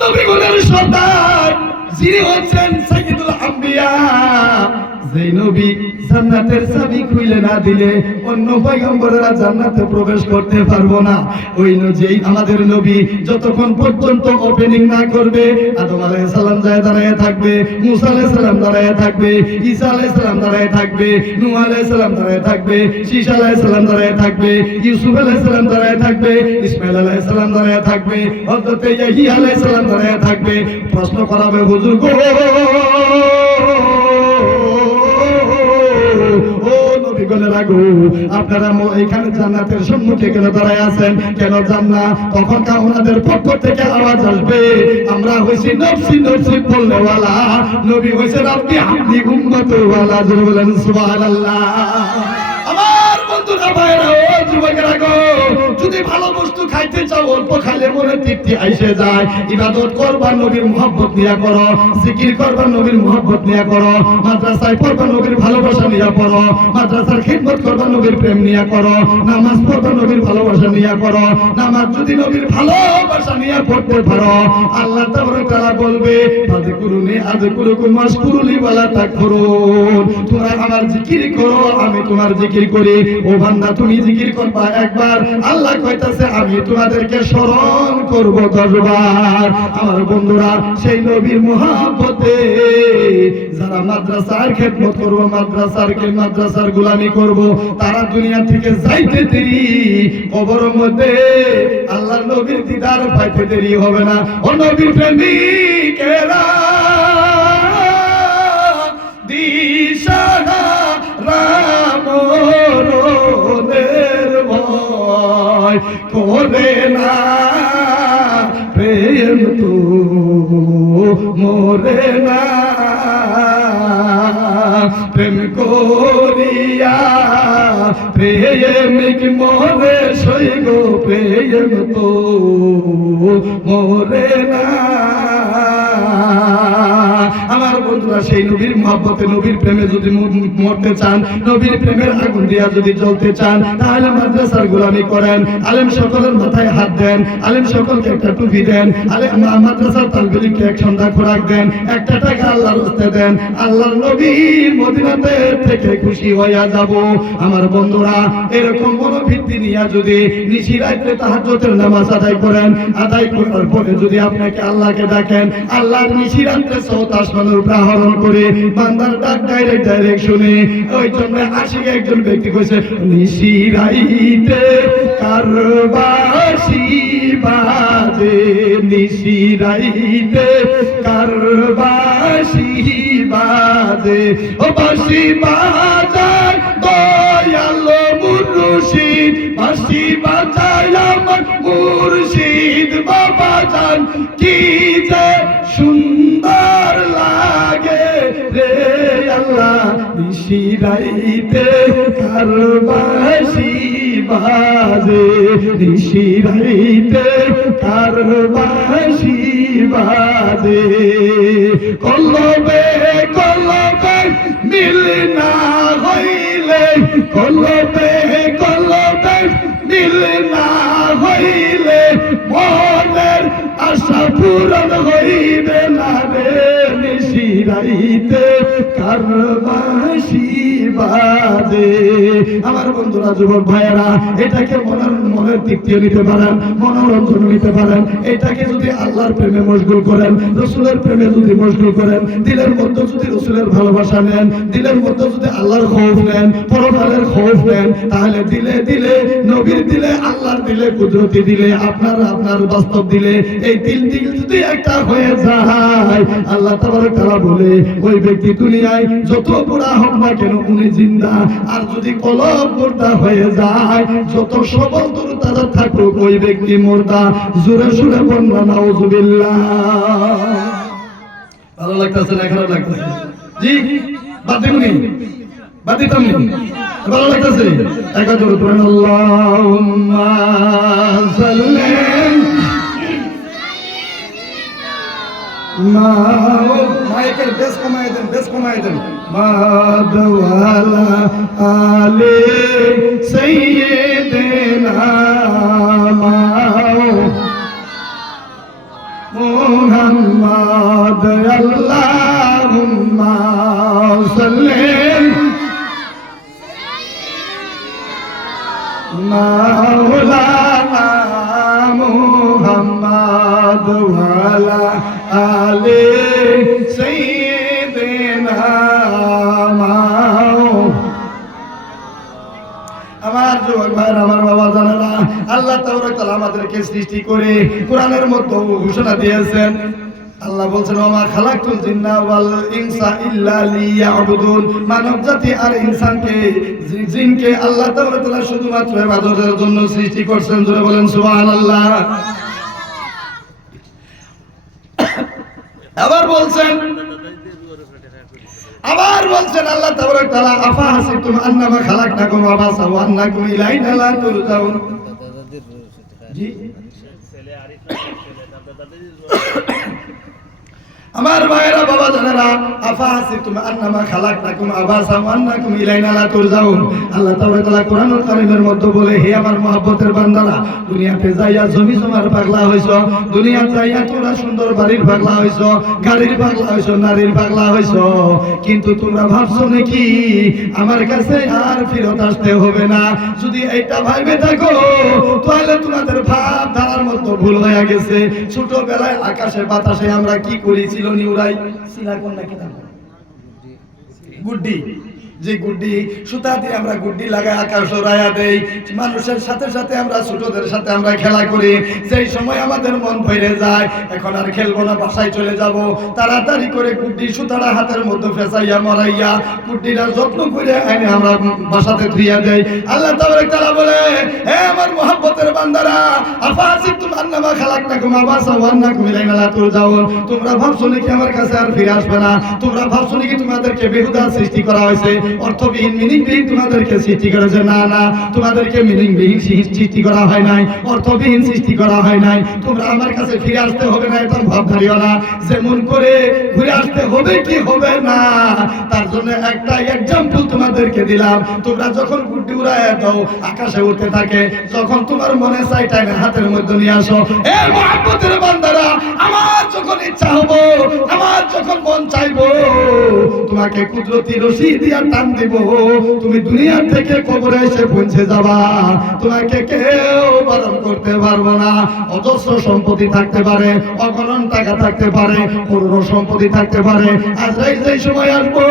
নবীগণের সর্দার, যিনি হচ্ছেন সাইয়্যিদুল আম্বিয়া, যেই নবী জান্নাতের চাবি খুলে না দিলে অন্য পয়গম্বরেরা জান্নাতে প্রবেশ করতে পারবো না। ওই যেই আমাদের নবী যতক্ষণ পর্যন্ত ওপেনিং না করবে, আদম আলাইহিস সালাম যায় দাঁড়ায় থাকবে, মুসা আলাইহিস সালাম দাঁড়ায় থাকবে, ঈসা আলাইহিস সালাম দাঁড়ায় থাকবে, নূহ আলাইহিস সালাম দাঁড়ায় থাকবে, শীশ আলাইহিস সালাম দাঁড়ায় থাকবে, ইউসুফ আলাইহিস সালাম দাঁড়ায় থাকবে, ইসমাঈল আলাইহিস সালাম দাঁড়ায় থাকবে, হযরত ইয়াহইয়া আলাইহিস সালাম দাঁড়ায় থাকবে। প্রশ্ন করাবে, হুজুর গো, আপনারা এখানে জান্নাতের সম্মুখে কেন দাঁড়ায় আছেন? কেন যান না? তখন ওনাদের পক্ষ থেকে আওয়াজ আসবে, আমরা হইছি নফসি নফসি বলনেওয়ালা, নবী হইছে রাব্বি হাবলি উম্মতওয়ালা। জোরে বলেন সুবহানাল্লাহ। আমার বন্ধুরা, ভাইরা, ও যুবকেরা গো, যদি ভালো বস্তু খাইতে চাও, অল্প খাইলে মনে তৃপ্তি আইসে যায়। ইবাদত করবা, নবীর মুহাব্বত নিয়া করো, জিকির করবা, নবীর মুহাব্বত নিয়া করো, মাদ্রাসায় পড়বা, নবীর ভালোবাসা নিয়া পড়ো, মাদ্রাসার খিদমত করবা, নবীর প্রেম নিয়া করো, নামাজ পড়বা, নবীর ভালোবাসা নিয়া করো। নামাজ যদি নবীর ভালোবাসা নিয়া পড়তে পারো, আল্লাহ তাআলা বলবে, ফাযকুরুনি আযকুরুকুম ওয়াশকুরুলি ওয়ালা তাকফুরুন। তোমরা আমার জিকির করো, আমি তোমার জিকির করি। ও বান্দা, তুমি জিকির করবা একবার, আল্লাহ কইতাছে আমি তোমাদেরকে স্মরণ করব 10 বার। আমার বন্ধুরা, সেই নবীর মুহাব্বতে যারা মাদ্রাসার খেদমত করব, মাদ্রাসার গোলামি করব, তারা দুনিয়া থেকে যাইতে দেরি, কবরের মধ্যে আল্লাহর নবীর দিদার পাইতে দেরি হবে না। ও নবীর প্রেমিকেরা, দিশানা রামরনের ভয় করে না, প্রেম তো মোরে না, প্রেম করিয়া প্রেমিক মোরে সইগ, প্রেম তো মোরে না। আমার বন্ধুরা, সেই নবীর মহব্বতে, নবীর প্রেমে যদি মরতে চান, নবীর প্রেমের আগুন দিয়া যদি জ্বলতে চান, তাহলে মাদ্রাসার গোলামি করেন, আলেম সকলের মাথায় হাত দেন, আলেম সকলকে একটা টুপি দেন, মাদ্রাসার তালবিলকে এক সন্ধ্যা খোরাক দেন, একটা টাকা আল্লাহর হস্তে দেন, আল্লাহর নবী মদিনাতে থেকে খুশি হইয়া যাব। আমার বন্ধুরা, এরকম মনোবৃত্তি নিয়ে যদি নিশি রাতে তাহাজ্জুদের নামাজ আদায় করেন, আদায় করার পরে যদি আপনাকে আল্লাহকে ডাকেন, আল্লাহর নিশি রাতে সওত আসমানের উপরে আহরণ করে বান্দার ডাক ডাইরেক্ট শুনে, ওই জন্য আশিক একজন ব্যক্তি কইছে, নিশি রাইতে কারবাসি বাজে, নিশি রাইতে কারবাসি বাজে, ও বাঁশি বাজায় দয়াল মুর্শিদ, বাঁশি বাজায় আমার মুর্শিদ বাবা জান, কি যে সুন্দর লাগে রে আল্লাহ, নিশি রাইতে কারবাসি বাজে, নিশি রাইতে কারবাসি বাজে কলবে কলবে মিল না হইলে কলবে কলবে মিল না হইলে মনের আশা পূরণ হইবে না রে নিশিরাইতে কারবাসি বাজে। আমার বন্ধুরা যুবক ভাইয়েরা এটাকে মনের তৃপ্তিও নিতে পারেন, মনোরঞ্জন নিতে পারেন। এটাকে যদি আল্লাহর প্রেমে মশগুল করেন, রসুলের প্রেমে যদি মশগুল করেন, দিলের মধ্যে যদি রসুলের ভালোবাসা নেন, দিলের মধ্যে যদি আল্লাহর খৌফ নেন, পরকালের খৌফ নেন, তাহলে দিলে দিলে নবীর দিলে, আল্লাহর দিলে, কুদরতি দিলে, আপনার বাস্তব দিলে, এই দিল যদি একটা হয়ে যায়, আল্লাহ তাবারক তাআলা বলে ওই ব্যক্তি দুনিয়ায় যত বুড়া হোক না কেন উনি জিন্দা। আর যদি কলব মুর্দা হয়ে যায়, যত সবল দূর তারা থাকুক ওই ব্যক্তি মুর্দা। জোরে সুরে বলনা নাউজুবিল্লাহ। ভালো লাগতেছে না? খারাপ লাগতেছে? জি বাদ দিবনি, বাদ দিতাম নি? ভালো লাগতেছে? একা জোরে পড়েন আল্লাহুম্মা সাল্লি মাইকের বেশ কমায় দেন, বেশ কমায় দেন। মাদওয়ালা আলে সাইয়্যিদিনা মুহাম্মদ আল্লাহুম্মা সাল্লি মাওলানা মুহাম্মদ ওয়ালা আলে সাইয়্যিদিনা আমার যুবক ভাইরা, আমার বাবা জানেরা, আল্লাহ তাবারক তাআলা আমাদেরকে সৃষ্টি করে কোরআনের মধ্যে ঘোষণা দিয়েছেন। আল্লাহ বলছেন ওমা খালাকতুল জিন্না ওয়াল ইনসা ইল্লা লিয়াবুদুন। মানব জাতি আর ইনসানকে, জিনকে আল্লাহ তাবারক তাআলা শুধুমাত্র ইবাদতের জন্য সৃষ্টি করেছেন। জোরে বলেন সুবহানাল্লাহ। আবার বলছেন আল্লাহ তাবারক তাআলা আফা হাসিবতুম আন্নামা খালাকনাকুম আবাসা ওয়া আন্নাকুম ইলাইনা লা তুরজাউন। জি আমার ভাইরা, বাবা জানেরা, আফা হাসিবতুম আন্নামা খালাকনাকুম আবাসা ওয়া আন্নাকুম ইলাইনা লা তুরজাউন। আল্লাহ তাবারক তাআলা কোরআনুল কারীমের মধ্যে বলে, হে আমার মহব্বতের বান্দারা, দুনিয়াতে যাইয়া জমি জমার পাগলা হইছো, দুনিয়াতে যাইয়া তোমরা সুন্দর বাড়ির পাগলা হইছো, গাড়ির পাগলা হইছো, নারীর পাগলা হইছো, কিন্তু তোমরা ভাবছো নাকি আমার কাছে আর ফেরত আসতে হবে না? যদি এইটা ভাইবে থাকো তাহলে তোমাদের ভাব ধারার মধ্যে ভুল হয়ে গেছে। ছোটবেলায় আকাশে বাতাসে আমরা কি করেছিল নিউরাই সিলাকন নাকি নাম গুড্ডি, যে গুড্ডি সুতা দিয়ে আমরা গুড্ডি লাগাই আকাশ উড়াইয়া দেই। মানুষের সাথে সাথে আমরা ছোটদের সাথে আমরা খেলা করি, সেই সময় আমাদের মন ভরে যায় এখন আর খেলবো না, বাসায় চলে যাব। তাড়াতাড়ি করে গুড্ডি সুতাটা হাতের মধ্যে ফেসাইয়া মরাইয়া গুড্ডিটার যত্ন করে এনে আমরা বাসাতে ধুইয়া দেই। আল্লাহ তাবারক তাআলা বলে, হে আমার মহব্বতের বান্দারা, আফাসিবতুম আন্নামা খালাকনাকুম আবাসা ওয়া আন্নাকুম ইলাইনা লা তুরজাউন। তোমরা ভাবছো নাকি আমার কাছে আর ফিরে আসবে না? তোমরা ভাবছো নাকি তোমাদেরকে বেহুদা সৃষ্টি করা হয়েছে, অর্থবিহীন মিনিংবিহীন তোমাদেরকে সৃষ্টি করেছে? না না, তোমাদেরকে মিনিংবিহীন সৃষ্টি করা হয় নাই, অর্থবিহীন সৃষ্টি করা হয় নাই। তোমরা আমার কাছে ফিরে আসতে হবে না এটা ভাব ধরিও না। যেমন করে ঘুরে আসতে হবে কি হবে না, তার জন্য একটা এক্সাম্পল তোমাদেরকে দিলাম। তোমরা যখন গুড্ডি উড়াইয়া দাও আকাশে উঠতে থাকে, যখন তোমার মনে চাই টাইনে হাতের মধ্যে নিয়ে আসো। এ মহব্বতের বান্দারা, আমার যখন ইচ্ছা হবো, আমার যখন মন চাইবো, তোমাকে কুদরতি রশি দিয়া টান দিব, তুমি দুনিয়া থেকে কবরে এসে পৌঁছে যাবা। তোমাকে কেউ বারণ করতে পারবো না। অজস্র সম্পত্তি থাকতে পারে, অগণন টাকা থাকতে পারে, করোড় সম্পত্তি থাকতে পারে, আজরাইল যেই সময় আসবো,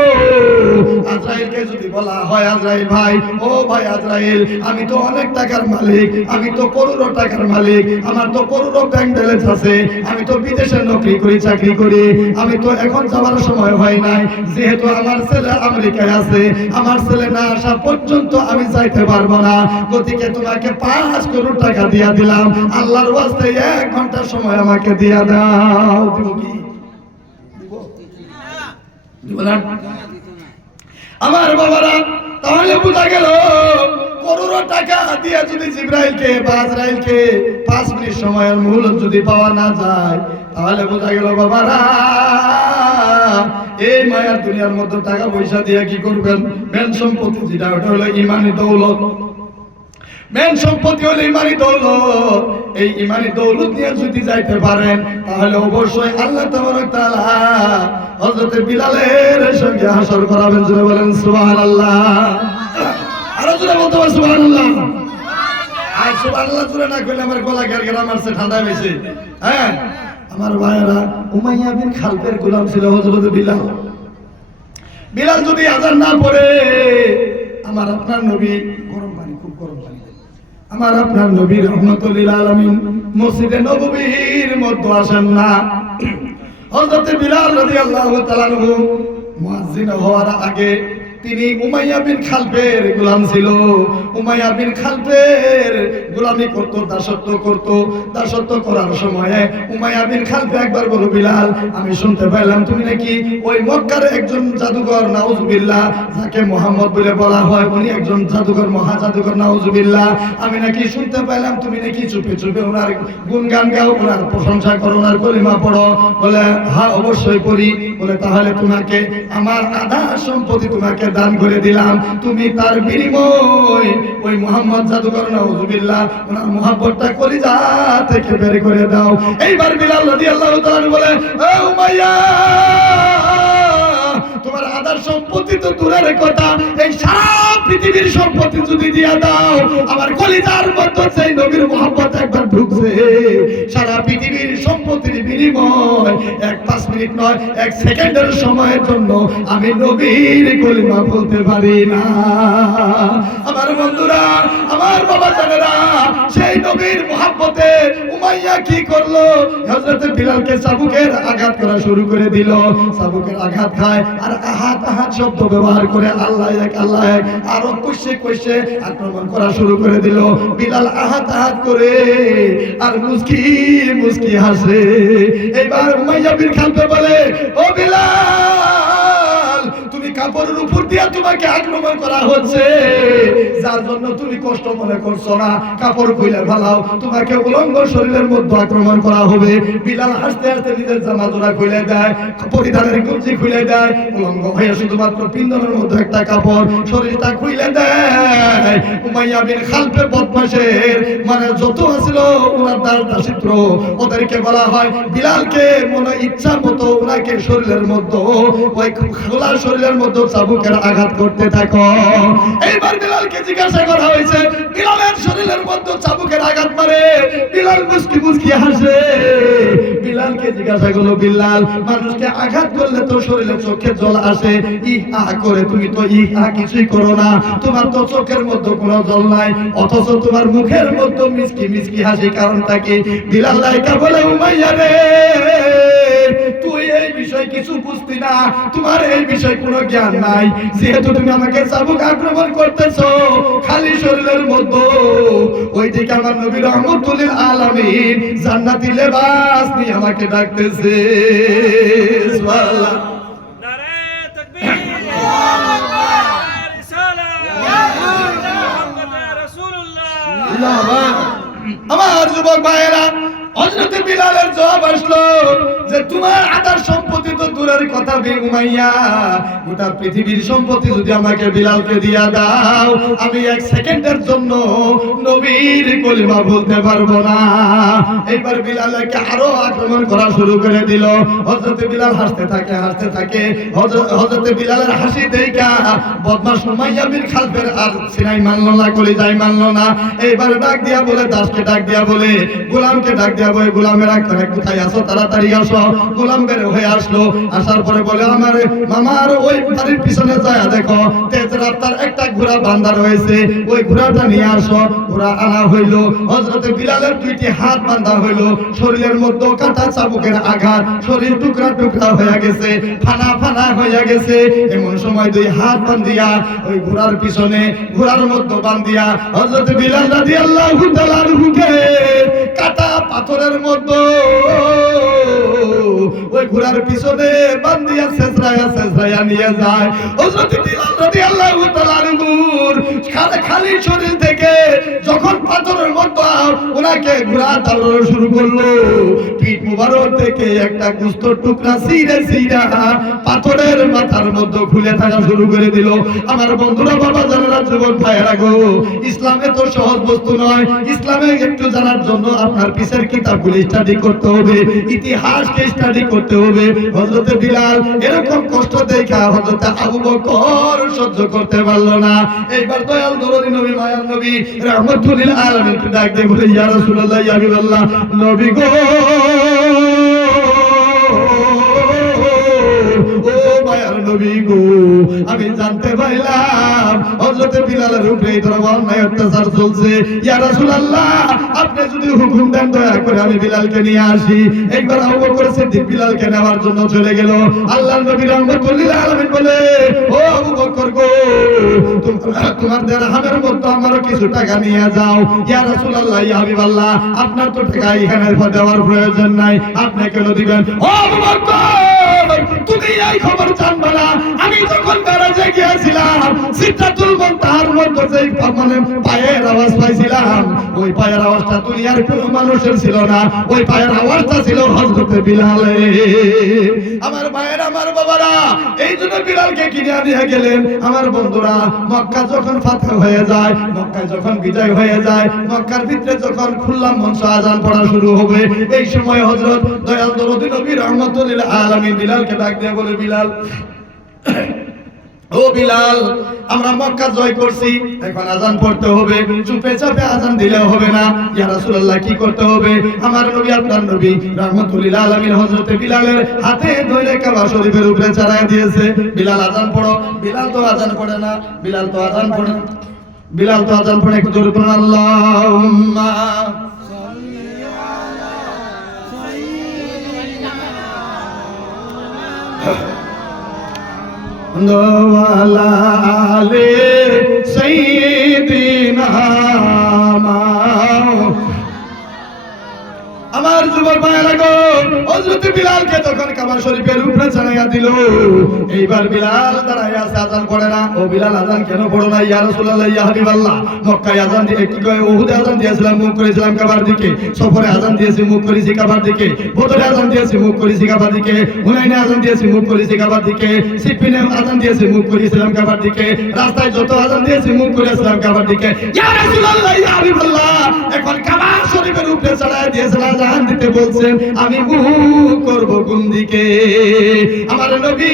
আজরাইলকে যদি বলা হয়, আজরাইল ভাই, ও ভাই আজরাইল, আমি তো অনেক টাকার মালিক, আমি তো করোড় টাকার মালিক, আমার তো করোড় ব্যাংক ব্যালেন্স আছে, আমি তো বিদেশে নকরি করি, চাকরি করি, আমি তো এখন যাওয়ার সময় হয় নাই, যেহেতু আমার ছেলে আমেরিকায় আছে, আমার ছেলে না আসা পর্যন্ত আমি যাইতে পারবো না। গতিকে তোমাকে 5 করোড় টাকা দিয়া দিলাম, আল্লাহর ওয়াস্তে 1 ঘন্টা সময় আমাকে দিয়া দাও। দিব কি? দিব না? আমার বাবারা, তাহলে বোঝা গেল করোড় টাকা দিয়ে যদি জিবরাইলকে বা আজরাইলকে 5 মিনিট সময়ের মুহূর্ত যদি পাওয়া না যায়, তাহলে বোঝা গেল বাবারা এই মায়ার দুনিয়ার মধ্যে টাকা পয়সা দিয়ে কি করবেন? মেন সম্পত্তি যেটা ওটা হলো ইমানি দৌলত। মেন সম্পত্তি হলো ইমানি দৌলত। এই ইমানি দৌলত নিয়ে যদি যাইতে পারেন, তাহলে অবশ্যই আল্লাহ তাবারক তাআলা হযরত বিলালের সঙ্গে হাসর করাবেন। জোরে বলেন সুবহানাল্লাহ। আরো জোরে বলতে হবে সুবহানাল্লাহ। আর সুবহানাল্লাহ জোরে না কইলে আমার গলা গেরগেরা মারছে, ঠান্ডা বেশি। হ্যাঁ আমার ভাইয়েরা, উমাইয়া বিন খালফের গোলাম ছিল হযরত বিলাল। বিলাল যদি আযান না পড়ে, আমার আপনার নবী গরম পানি, খুব গরম পানি, আমার আপনার নবী রহমাতুল লিল আলামিন মসজিদে নববীর মধ্যে আসেন না। হযরত বিলাল রাদিয়াল্লাহু তাআলা আনহু মুয়াজ্জিন হওয়ার আগে তিনি উমাইয়া বিন খালফের গোলাম ছিল। উমাইয়া বিন খালফের গোলামি করত, দাসত্ব করত। দাসত্ব করার সময়ে উমাইয়া বিন খালফ একবার বলল, বিলাল আমি শুনতে পাইলাম তুমি নাকি ওই মক্কার একজন জাদুকর, নাউজুবিল্লাহ, যাকে মুহাম্মদ বলে বলা হয়, উনি একজন জাদুকর, মহা জাদুকর, নাউজুবিল্লাহ। আমি নাকি শুনতে পাইলাম তুমি নাকি চুপে চুপে ওনার গুণগান গাও, ওনার প্রশংসা করো, ওনার কলিমা পড়ো। বলে হ্যাঁ অবশ্যই পড়ি। বলে তাহলে তোমাকে আমার আধা সম্পত্তি তোমাকে দান করে দিলাম, তুমি তার বিনিময় ওই মুহাম্মদ জাদুকর, নাউজুবিল্লাহ, ওনার মুহাব্বতটা কলিজা থেকে বের করে দাও। এইবার বিলাল রাদিয়াল্লাহু তাআলা বলে, ও উমাইয়া, তোমার আদার সম্পত্তি তো দূরের কথা, এই সারা পৃথিবীর সম্পত্তি যদি দিয়া দাও, আমার কলিজার মধ্যে সেই নবীর মুহাব্বত একবার ঢুকছে, সারা পৃথিবীর সম্পত্তির বিনিময় 1-5 মিনিট নয়, 1 সেকেন্ডের সময়ের জন্য আমি নবীর কলিমা বলতে পারি না। আমার বন্ধুরা, আমার বাবা জানেরা, সেই নবীর মুহাব্বতে উমাইয়া কি করলো? হযরত বিলালকে চাবুকের আঘাত করা শুরু করে দিল। চাবুকের আঘাত খায় আর আহাত আহাত শব্দ ব্যবহার করে আল্লাহ এক আল্লাহ এক আরো কষে কষে আক্রমণ করা শুরু করে দিল। বিলাল আহাত আহাত করে আর মুস্কি মুস্কি হাসে। এবার উমাইয়া বিন খালফ বলে, ও বিলাল, তুমি কাপড়ের উপর দিয়ে তোমাকে আক্রমণ করা হচ্ছে, যার জন্য তুমি কষ্ট মনে করছো না, কাপড় খুলে ফেলাও, তোমাকে উলঙ্গ শরীরের মধ্যে আক্রমণ করা হবে। বিলাল হাসতে হাসতে নিজের জামা জোড়া খুলে দেয়, পরিধানের গঞ্জি খুলে দেয়, উলঙ্গ হয়ে শুধুমাত্র পিন্দনের মধ্যে একটা কাপড়, শরীরটা খুলে দেয়। উমাইয়া বিন খালফের বদমাশের মানে যত ছিল ওনার দাসিত্র, ওদেরকে বলা হয় বিলালকে মনে ইচ্ছা মতো ওনাকে শরীরের মধ্যে, ওই খোলা শরীরের মধ্যে চাবুকের আঘাত করতে থাকো। এইবার বিলালকে জিজ্ঞাসা করা হয়েছে, বিলালের শরীরের মধ্যে চাবুকের আঘাত মারে, বিলাল মুস্কি মুস্কি হাসে। বিলালকে জিজ্ঞাসা করলো, বিলাল, মানুষকে আঘাত করলে তো শরীরে চোখে জল আসে, ইহা করে তুমি তো ইহা কিছুই করো না, তোমার তো চোখের মধ্যে কোনো জল নাই, অথচ তোমার মুখের মধ্যে মিষ্টি মিষ্টি হাসি, কারণটা কি? বিলাল লাইকা বলে, উমাইয়া রে, তুই এই বিষয় কিছু বুঝতি না, তোমার এই বিষয় কোনো জ্ঞান নাই, যেহেতু তুমি আমাকে চাবুক আক্রমণ করতেছো খালি শরীরের মধ্যে, ওইদিকে আমার নবী রহমাতুল লিল আলামিন জান্নাতি লেবাস নিয়ে আমাকে ডাকতেছে। সুবহানাল্লাহ। নারে তাকবীর, রিসালাত, মুহাম্মদ রাসূলুল্লাহ। আমার যুবক ভাইয়েরা, হযরত বিলালের জবাব আসলো যে তোমার আদার সম্পত্তি তো দূরের কথা, উমাইয়া, গোটা পৃথিবীর সম্পত্তি যদি আমাকে বিলালকে দিয়া দাও, আমি 1 সেকেন্ডের জন্য নবীর কলিমা বলতে পারবো না। এইবার বিলালকে আরো আক্রমণ করা শুরু করে দিল। হযরত বিলাল হাসতে থাকে হাসতে থাকে। হযরত বিলালের হাসি দেখা বদমাশ উমাইয়া বিন খালফের আর সিনাই মানলো না, কলিজায় মানলো না। এইবার ডাক দিয়া বলে, দাসকে ডাক দিয়া বলে, গোলামকে ডাক দিয়া বলে, গোলামেরা কোথায় আসো, তাড়াতাড়ি আসো। গোলাম বের হয়ে আসলো, আসার পরে বলে, আমার মামার ওই বাড়ির পিছনে যায় দেখো, তেজ রাস্তার একটা ঘোড়া বাঁধা রয়েছে, ওই ঘোড়াটা নিয়ে আসো। ঘোড়া আনা হইলো। হযরত বিলালের 2টি হাত বাঁধা হইলো, শরীরের মধ্যে কাটা চাবুকের আঘাত, শরীর টুকরা টুকরা হয়ে গেছে, ফানা ফানা হয়ে গেছে। এমন সময় 2 হাত বাঁধিয়া ওই ঘোড়ার পিছনে, ঘোড়ার মধ্যে বাঁধিয়া হযরত বিলাল রাদিয়াল্লাহু তাআলা আনহুকে কাটা পাথরের মধ্যে ওই ঘোড়ার পিছনে বান্ধিয়া ছেঁচড়াইয়া নিয়ে যায়। হযরত বিলাল রাদিয়াল্লাহু তাআলা আনহুর খালি শরীর থেকে যখন পাথরের মতো ওনাকে ঘোড়া দৌড়ানো শুরু করলো, পিঠ মুবারক থেকে একটা গোশতের টুকরা ছিঁড়া পাথরের মাথার মধ্যে খুলে থাকা শুরু করে দিল। আমার বন্ধুরা, বাবা জানেরা, যুবক ভাইয়েরা গো, ইসলামে তো সহজ বস্তু নয়। ইসলামে একটু জানার জন্য আপনার পিছের কিতাবগুলি স্টাডি করতে হবে, ইতিহাসকে স্টাডি করতে হবে। হযরত বিলাল এরকম কষ্ট দেখা হযরত আবু বকর সহ্য করতে পারলো না। এইবার দয়াল দরদি নবী, মায়ার নবী রাহমাতুল লিল আলামিন ডাক দিয়ে বলে, ইয়া রাসূলুল্লাহ, ইয়া হাবিবাল্লাহ, নবী গো, নবী গো, আমি জানতে পাইলাম হযরত বিলালের উপরে এই ধরনের অন্যায় অত্যাচার চলছে। ইয়া রাসূলুল্লাহ, আপনি যদি হুকুম দেন দয়া করে আমি বিলালকে নিয়ে আসি। একবার আবু বকর সিদ্দিক বিলালকে নেওয়ার জন্য চলে গেল। আল্লাহর নবী রাহমাতুল লিল আলামিন বলে, ও আবু বকর গো, তোমার দিরহামের মধ্যে আমারও কিছু টাকা নিয়ে যাও। ইয়া রাসূলুল্লাহ, ইয়া হাবিবাল্লাহ, আপনার তো টাকা এখানে দেওয়ার প্রয়োজন নাই, আপনি কেন দিবেন? ও আবু বকর, তুমি এই খবর জানবা না, আমি যখন মেরাজে গিয়েছিলাম সিদরাতুল মুনতাহার মধ্যে যে পায়ের আওয়াজ পাইছিলাম, ওই পায়ের আওয়াজটা দুনিয়ার কোনো মানুষের ছিল না, ওই পায়ের আওয়াজটা ছিল হযরত বিলালের। আমার ভাইয়েরা, আমার বাবারা, এই জন্য বিলালকে কিনে নিয়ে গেলেন। আমার বন্ধুরা, মক্কা যখন ফাতহ হয়ে যায়, মক্কায় যখন বিজয় হয়ে যায়, মক্কার ভিতরে যখন খুললাম মঞ্চ আজান পড়া শুরু হবে, এই সময় হযরত দয়াল দরদি নবী রাহমাতুল লিল আলামিন বিলালকে ডাক দিয়ে বলে, বিলাল, ও বিলাল, আমরা মক্কা জয় করছি, এখন আজান পড়তে হবে, চুপে চাপে আজান দিলে হবে না। ইয়া রাসূলুল্লাহ, কি করতে হবে? আমার নবী, আপনার নবী রাহমাতুল লিল আলামিন হযরত বিলালের হাতে ধরে কাবা শরীফের উপরে চড়ায় দিয়েছে। বিলাল, আজান পড়ো। বিলাল তো আজান পড়ে না, বিলাল তো আজান পড়ে, একটু জোরে পড়ুন, আল্লাহুম্মা সাল্লি আলা সাইয়্যিদিনা ওয়ালা আলি সাইয়্যিদিনা। আমার যুবক ভাইয়েরা গো, হযরত বিলালকে যখন কাবা শরীফের উপরে চড়াইয়া দিল, এইবার বিলাল দাঁড়াইয়া আছে, আজান পড়ে না। ও বিলাল, আজান কেন পড়ো না? ইয়া রাসূলুল্লাহ, ইয়া হাবিবাল্লাহ, মক্কায় আজান দিয়ে কি কয়, উহুদে আজান দিয়েছিলাম, মুখ করেছিলাম কাবার দিকে, সফরে আজান দিয়েছি, মুখ করেছি কাবার দিকে, বদরে আজান দিয়েছি, মুখ করেছি কাবার দিকে, হুনাইনে আজান দিয়েছি, মুখ করেছি কাবার দিকে, সিফিনে আজান দিয়েছি, মুখ করেছিলাম কাবার দিকে, রাস্তায় যত আজান দিয়েছি, মুখ করেছিলাম কাবার দিকে। ইয়া রাসূলুল্লাহ, ইয়া হাবিবাল্লাহ, এখন কাবা শরীফের উপরে চড়াইয়া দিয়েছিলাম, আজান দিতে বলছেন, আমি মুখ করব কোন দিকে? আমার নবী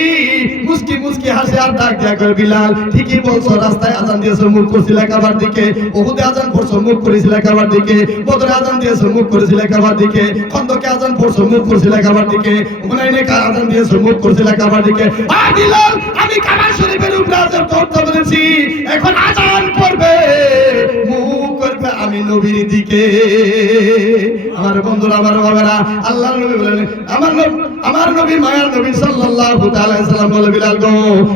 মুস্কি মুস্কি হাসে আর ডাক দেয়া করে, বিলাল, ঠিকই বলছো, রাস্তায় আজান দিয়েছো, মুখ করছিলে কাবার দিকে, উহুদে আজান পড়ছো, মুখ করেছিলে কাবার দিকে, বদরে আজান দিয়েছো, মুখ করেছিলে কাবার দিকে, খন্দকে আজান পড়ছো, মুখ করছিলে কাবার দিকে, হুনাইনে আজান দিয়েছো, মুখ করছিলে কাবার দিকে। আ বিলাল, আমি কাবা শরীফের উপরে আজান পড়তে বলেছি, এখন আজান পড়বে, মুখ করবে আমি নবীর দিকে। আমার বন্ধুরা, আমার বাবারা, আল্লাহর নবী বলেন, আমার নবী, মায়ার নবী সাল্লাল্লাহু তাআলা আলাইহি সাল্লাম বলে, বিলাল গো,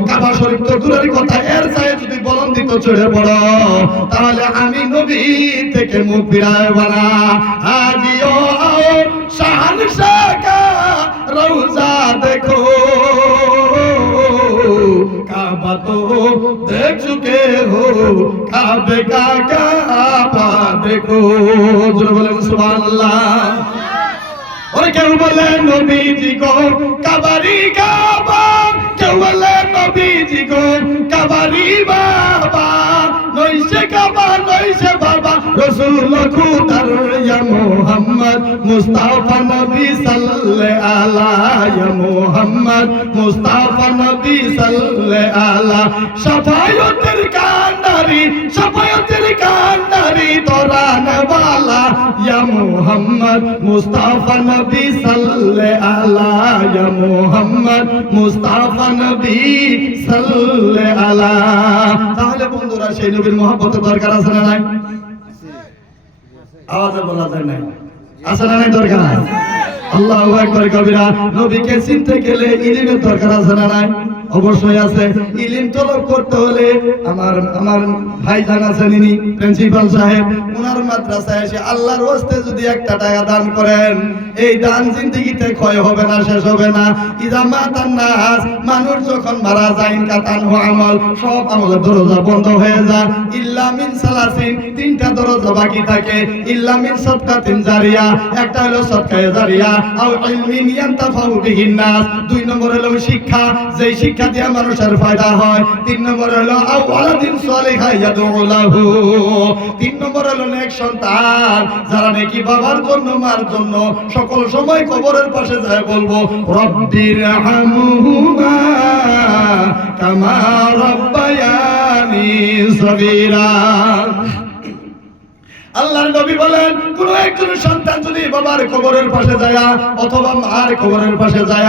কাবা শরীফ তো দূরের কথা, এর চাই যদি বলন্দিত চড়ে পড়ো, তাহলে আমি নবী থেকে মুখ ফিরাইব না। আজিও শাহনশাহ কা রওজা দেখো, কাবা তো দেখ চুকে হো, কাবে কা কাবা দেখো। জোরে বলেন সুবহানাল্লাহ। ওরে কেউ বলে নবীজি গো কাবারি কাবা, কেউ বলে নবীজি গো কাবারি বাবা, নইছে কাবা নইছে বাবা, রাসূল খুদার ইয়া মুহাম্মদ মুস্তাফা নবী সাল্লাল্লাহু আলা, ইয়া মুহাম্মদ মুস্তাফা নবী সাল্লাল্লাহু আলা, শাফায়াতের কান্ডারি, শাফায়াতের কান্ডারি তোরানে ওয়ালা, ইয়া মুহাম্মদ মুস্তাফা নবী সাল্লাল্লাহু আলা, ইয়া মুহাম্মদ মুস্তাফা নবী সাল্লাল্লাহু আলা। তাহলে বন্ধুরা, সেই নবীর মহব্বতের দরকার আছে না নাই? আওয়াজে বলা যায় না, আছে না নাই দরকার? আল্লাহু আকবার কবিরা। নবীকে চিনতে গেলে ইলমের দরকার আছে না নাই? অবশ্যই আছে। ইলম তলব করতে হলে আমার ভাইজান আছেন, ইনি প্রিন্সিপাল সাহেব, ওনার মাদ্রাসায় এসে আল্লাহর ওয়াস্তে যদি 1 টাকা দান করেন, এই দান জিন্দেগিতে ক্ষয় হবে না, শেষ হবে না। ইযা মাতান নাস, মানুষ যখন মারা যায়, ইনকাতান হু আমল, সব আমলের দরজা বন্ধ হয়ে যায়। ইল্লা মিন সালাসিন, 3টা দরজা বাকি থাকে। ইল্লা মিন সাদকাতিন জারিয়া, একটা হলো সদকায়ে জারিয়া, আও ইলমিন ইয়ানতাফাউ বিহিন নাস, 2 নম্বর হলো শিক্ষা, যেই শিক্ষা দিয়ে মানুষের ফায়দা হয়। 3 নম্বর হলো আও ওয়ালাদিন সালিহা ইয়াদউ লাহু, 3 নম্বর হলো নেক সন্তান, যারা নাকি বাবার জন্য মার জন্য সকল সময় কবরের পাশে যায় বলবো রব্বির হামহুমা কামা রাব্বায়ানি সগীরা। আল্লাহর নবী বলেন, কোন একজন সন্তান যদি বাবার কবরের পাশে যায় অথবা মার কবরের পাশে যায়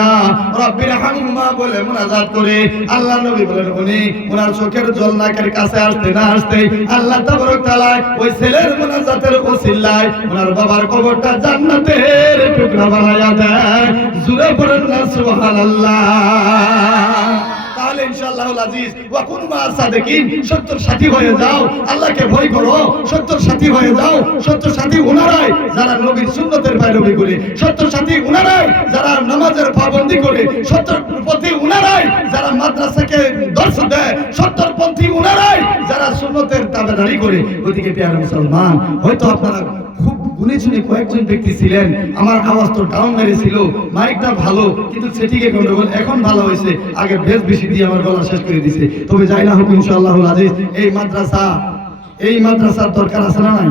রব্বির হামহুমা বলে মুনাজাত করে, আল্লাহর নবী বলেন উনি ওনার চোখের জল নাকের কাছে আসতে না আসতে আল্লাহ তাবারক তাআলা ওই ছেলের মুনাজাতের ওসিলায় ওনার বাবার কবরটা জান্নাতের টুকরা বানায়া দেয়। জোরে পড়েন না সুবহানাল্লাহ। তাহলে ইনশাআল্লাহুল আজিজ ওয়া কুনু মা'আস সাদিকিন, সত্যের সাথী হয়ে যাও, আল্লাহকে ভয় করো, সত্যের সাথী হয়ে যাও। সত্যের সাথী উনারাই যারা নবীর সুন্নতের पैरवी করে, সত্যের সাথী উনারাই যারা নামাজের পাবন্দি করে, সত্যের পথে উনারাই যারা মাদ্রাসাকে দর্শ দেয়, সত্যের পথে উনারাই যারা সুন্নতের তাবেদারি করে। ওদিকে প্রিয় মুসলমান, হয়তো আপনারা খুব গুনে চুনে কয়েকজন ব্যক্তি ছিলেন, আমার আওয়াজ তো ডাউন মেরেছিল, মাইকটা ভালো কিন্তু সেটিকে গন্ডগোল, এখন ভালো হয়েছে, আগে বেশ বেশি দিয়ে আমার গলা শেষ করে দিছে। তবে যাই না হোক ইনশাআল্লাহুল আজিজ এই মাদ্রাসার দরকার আছে না নাই?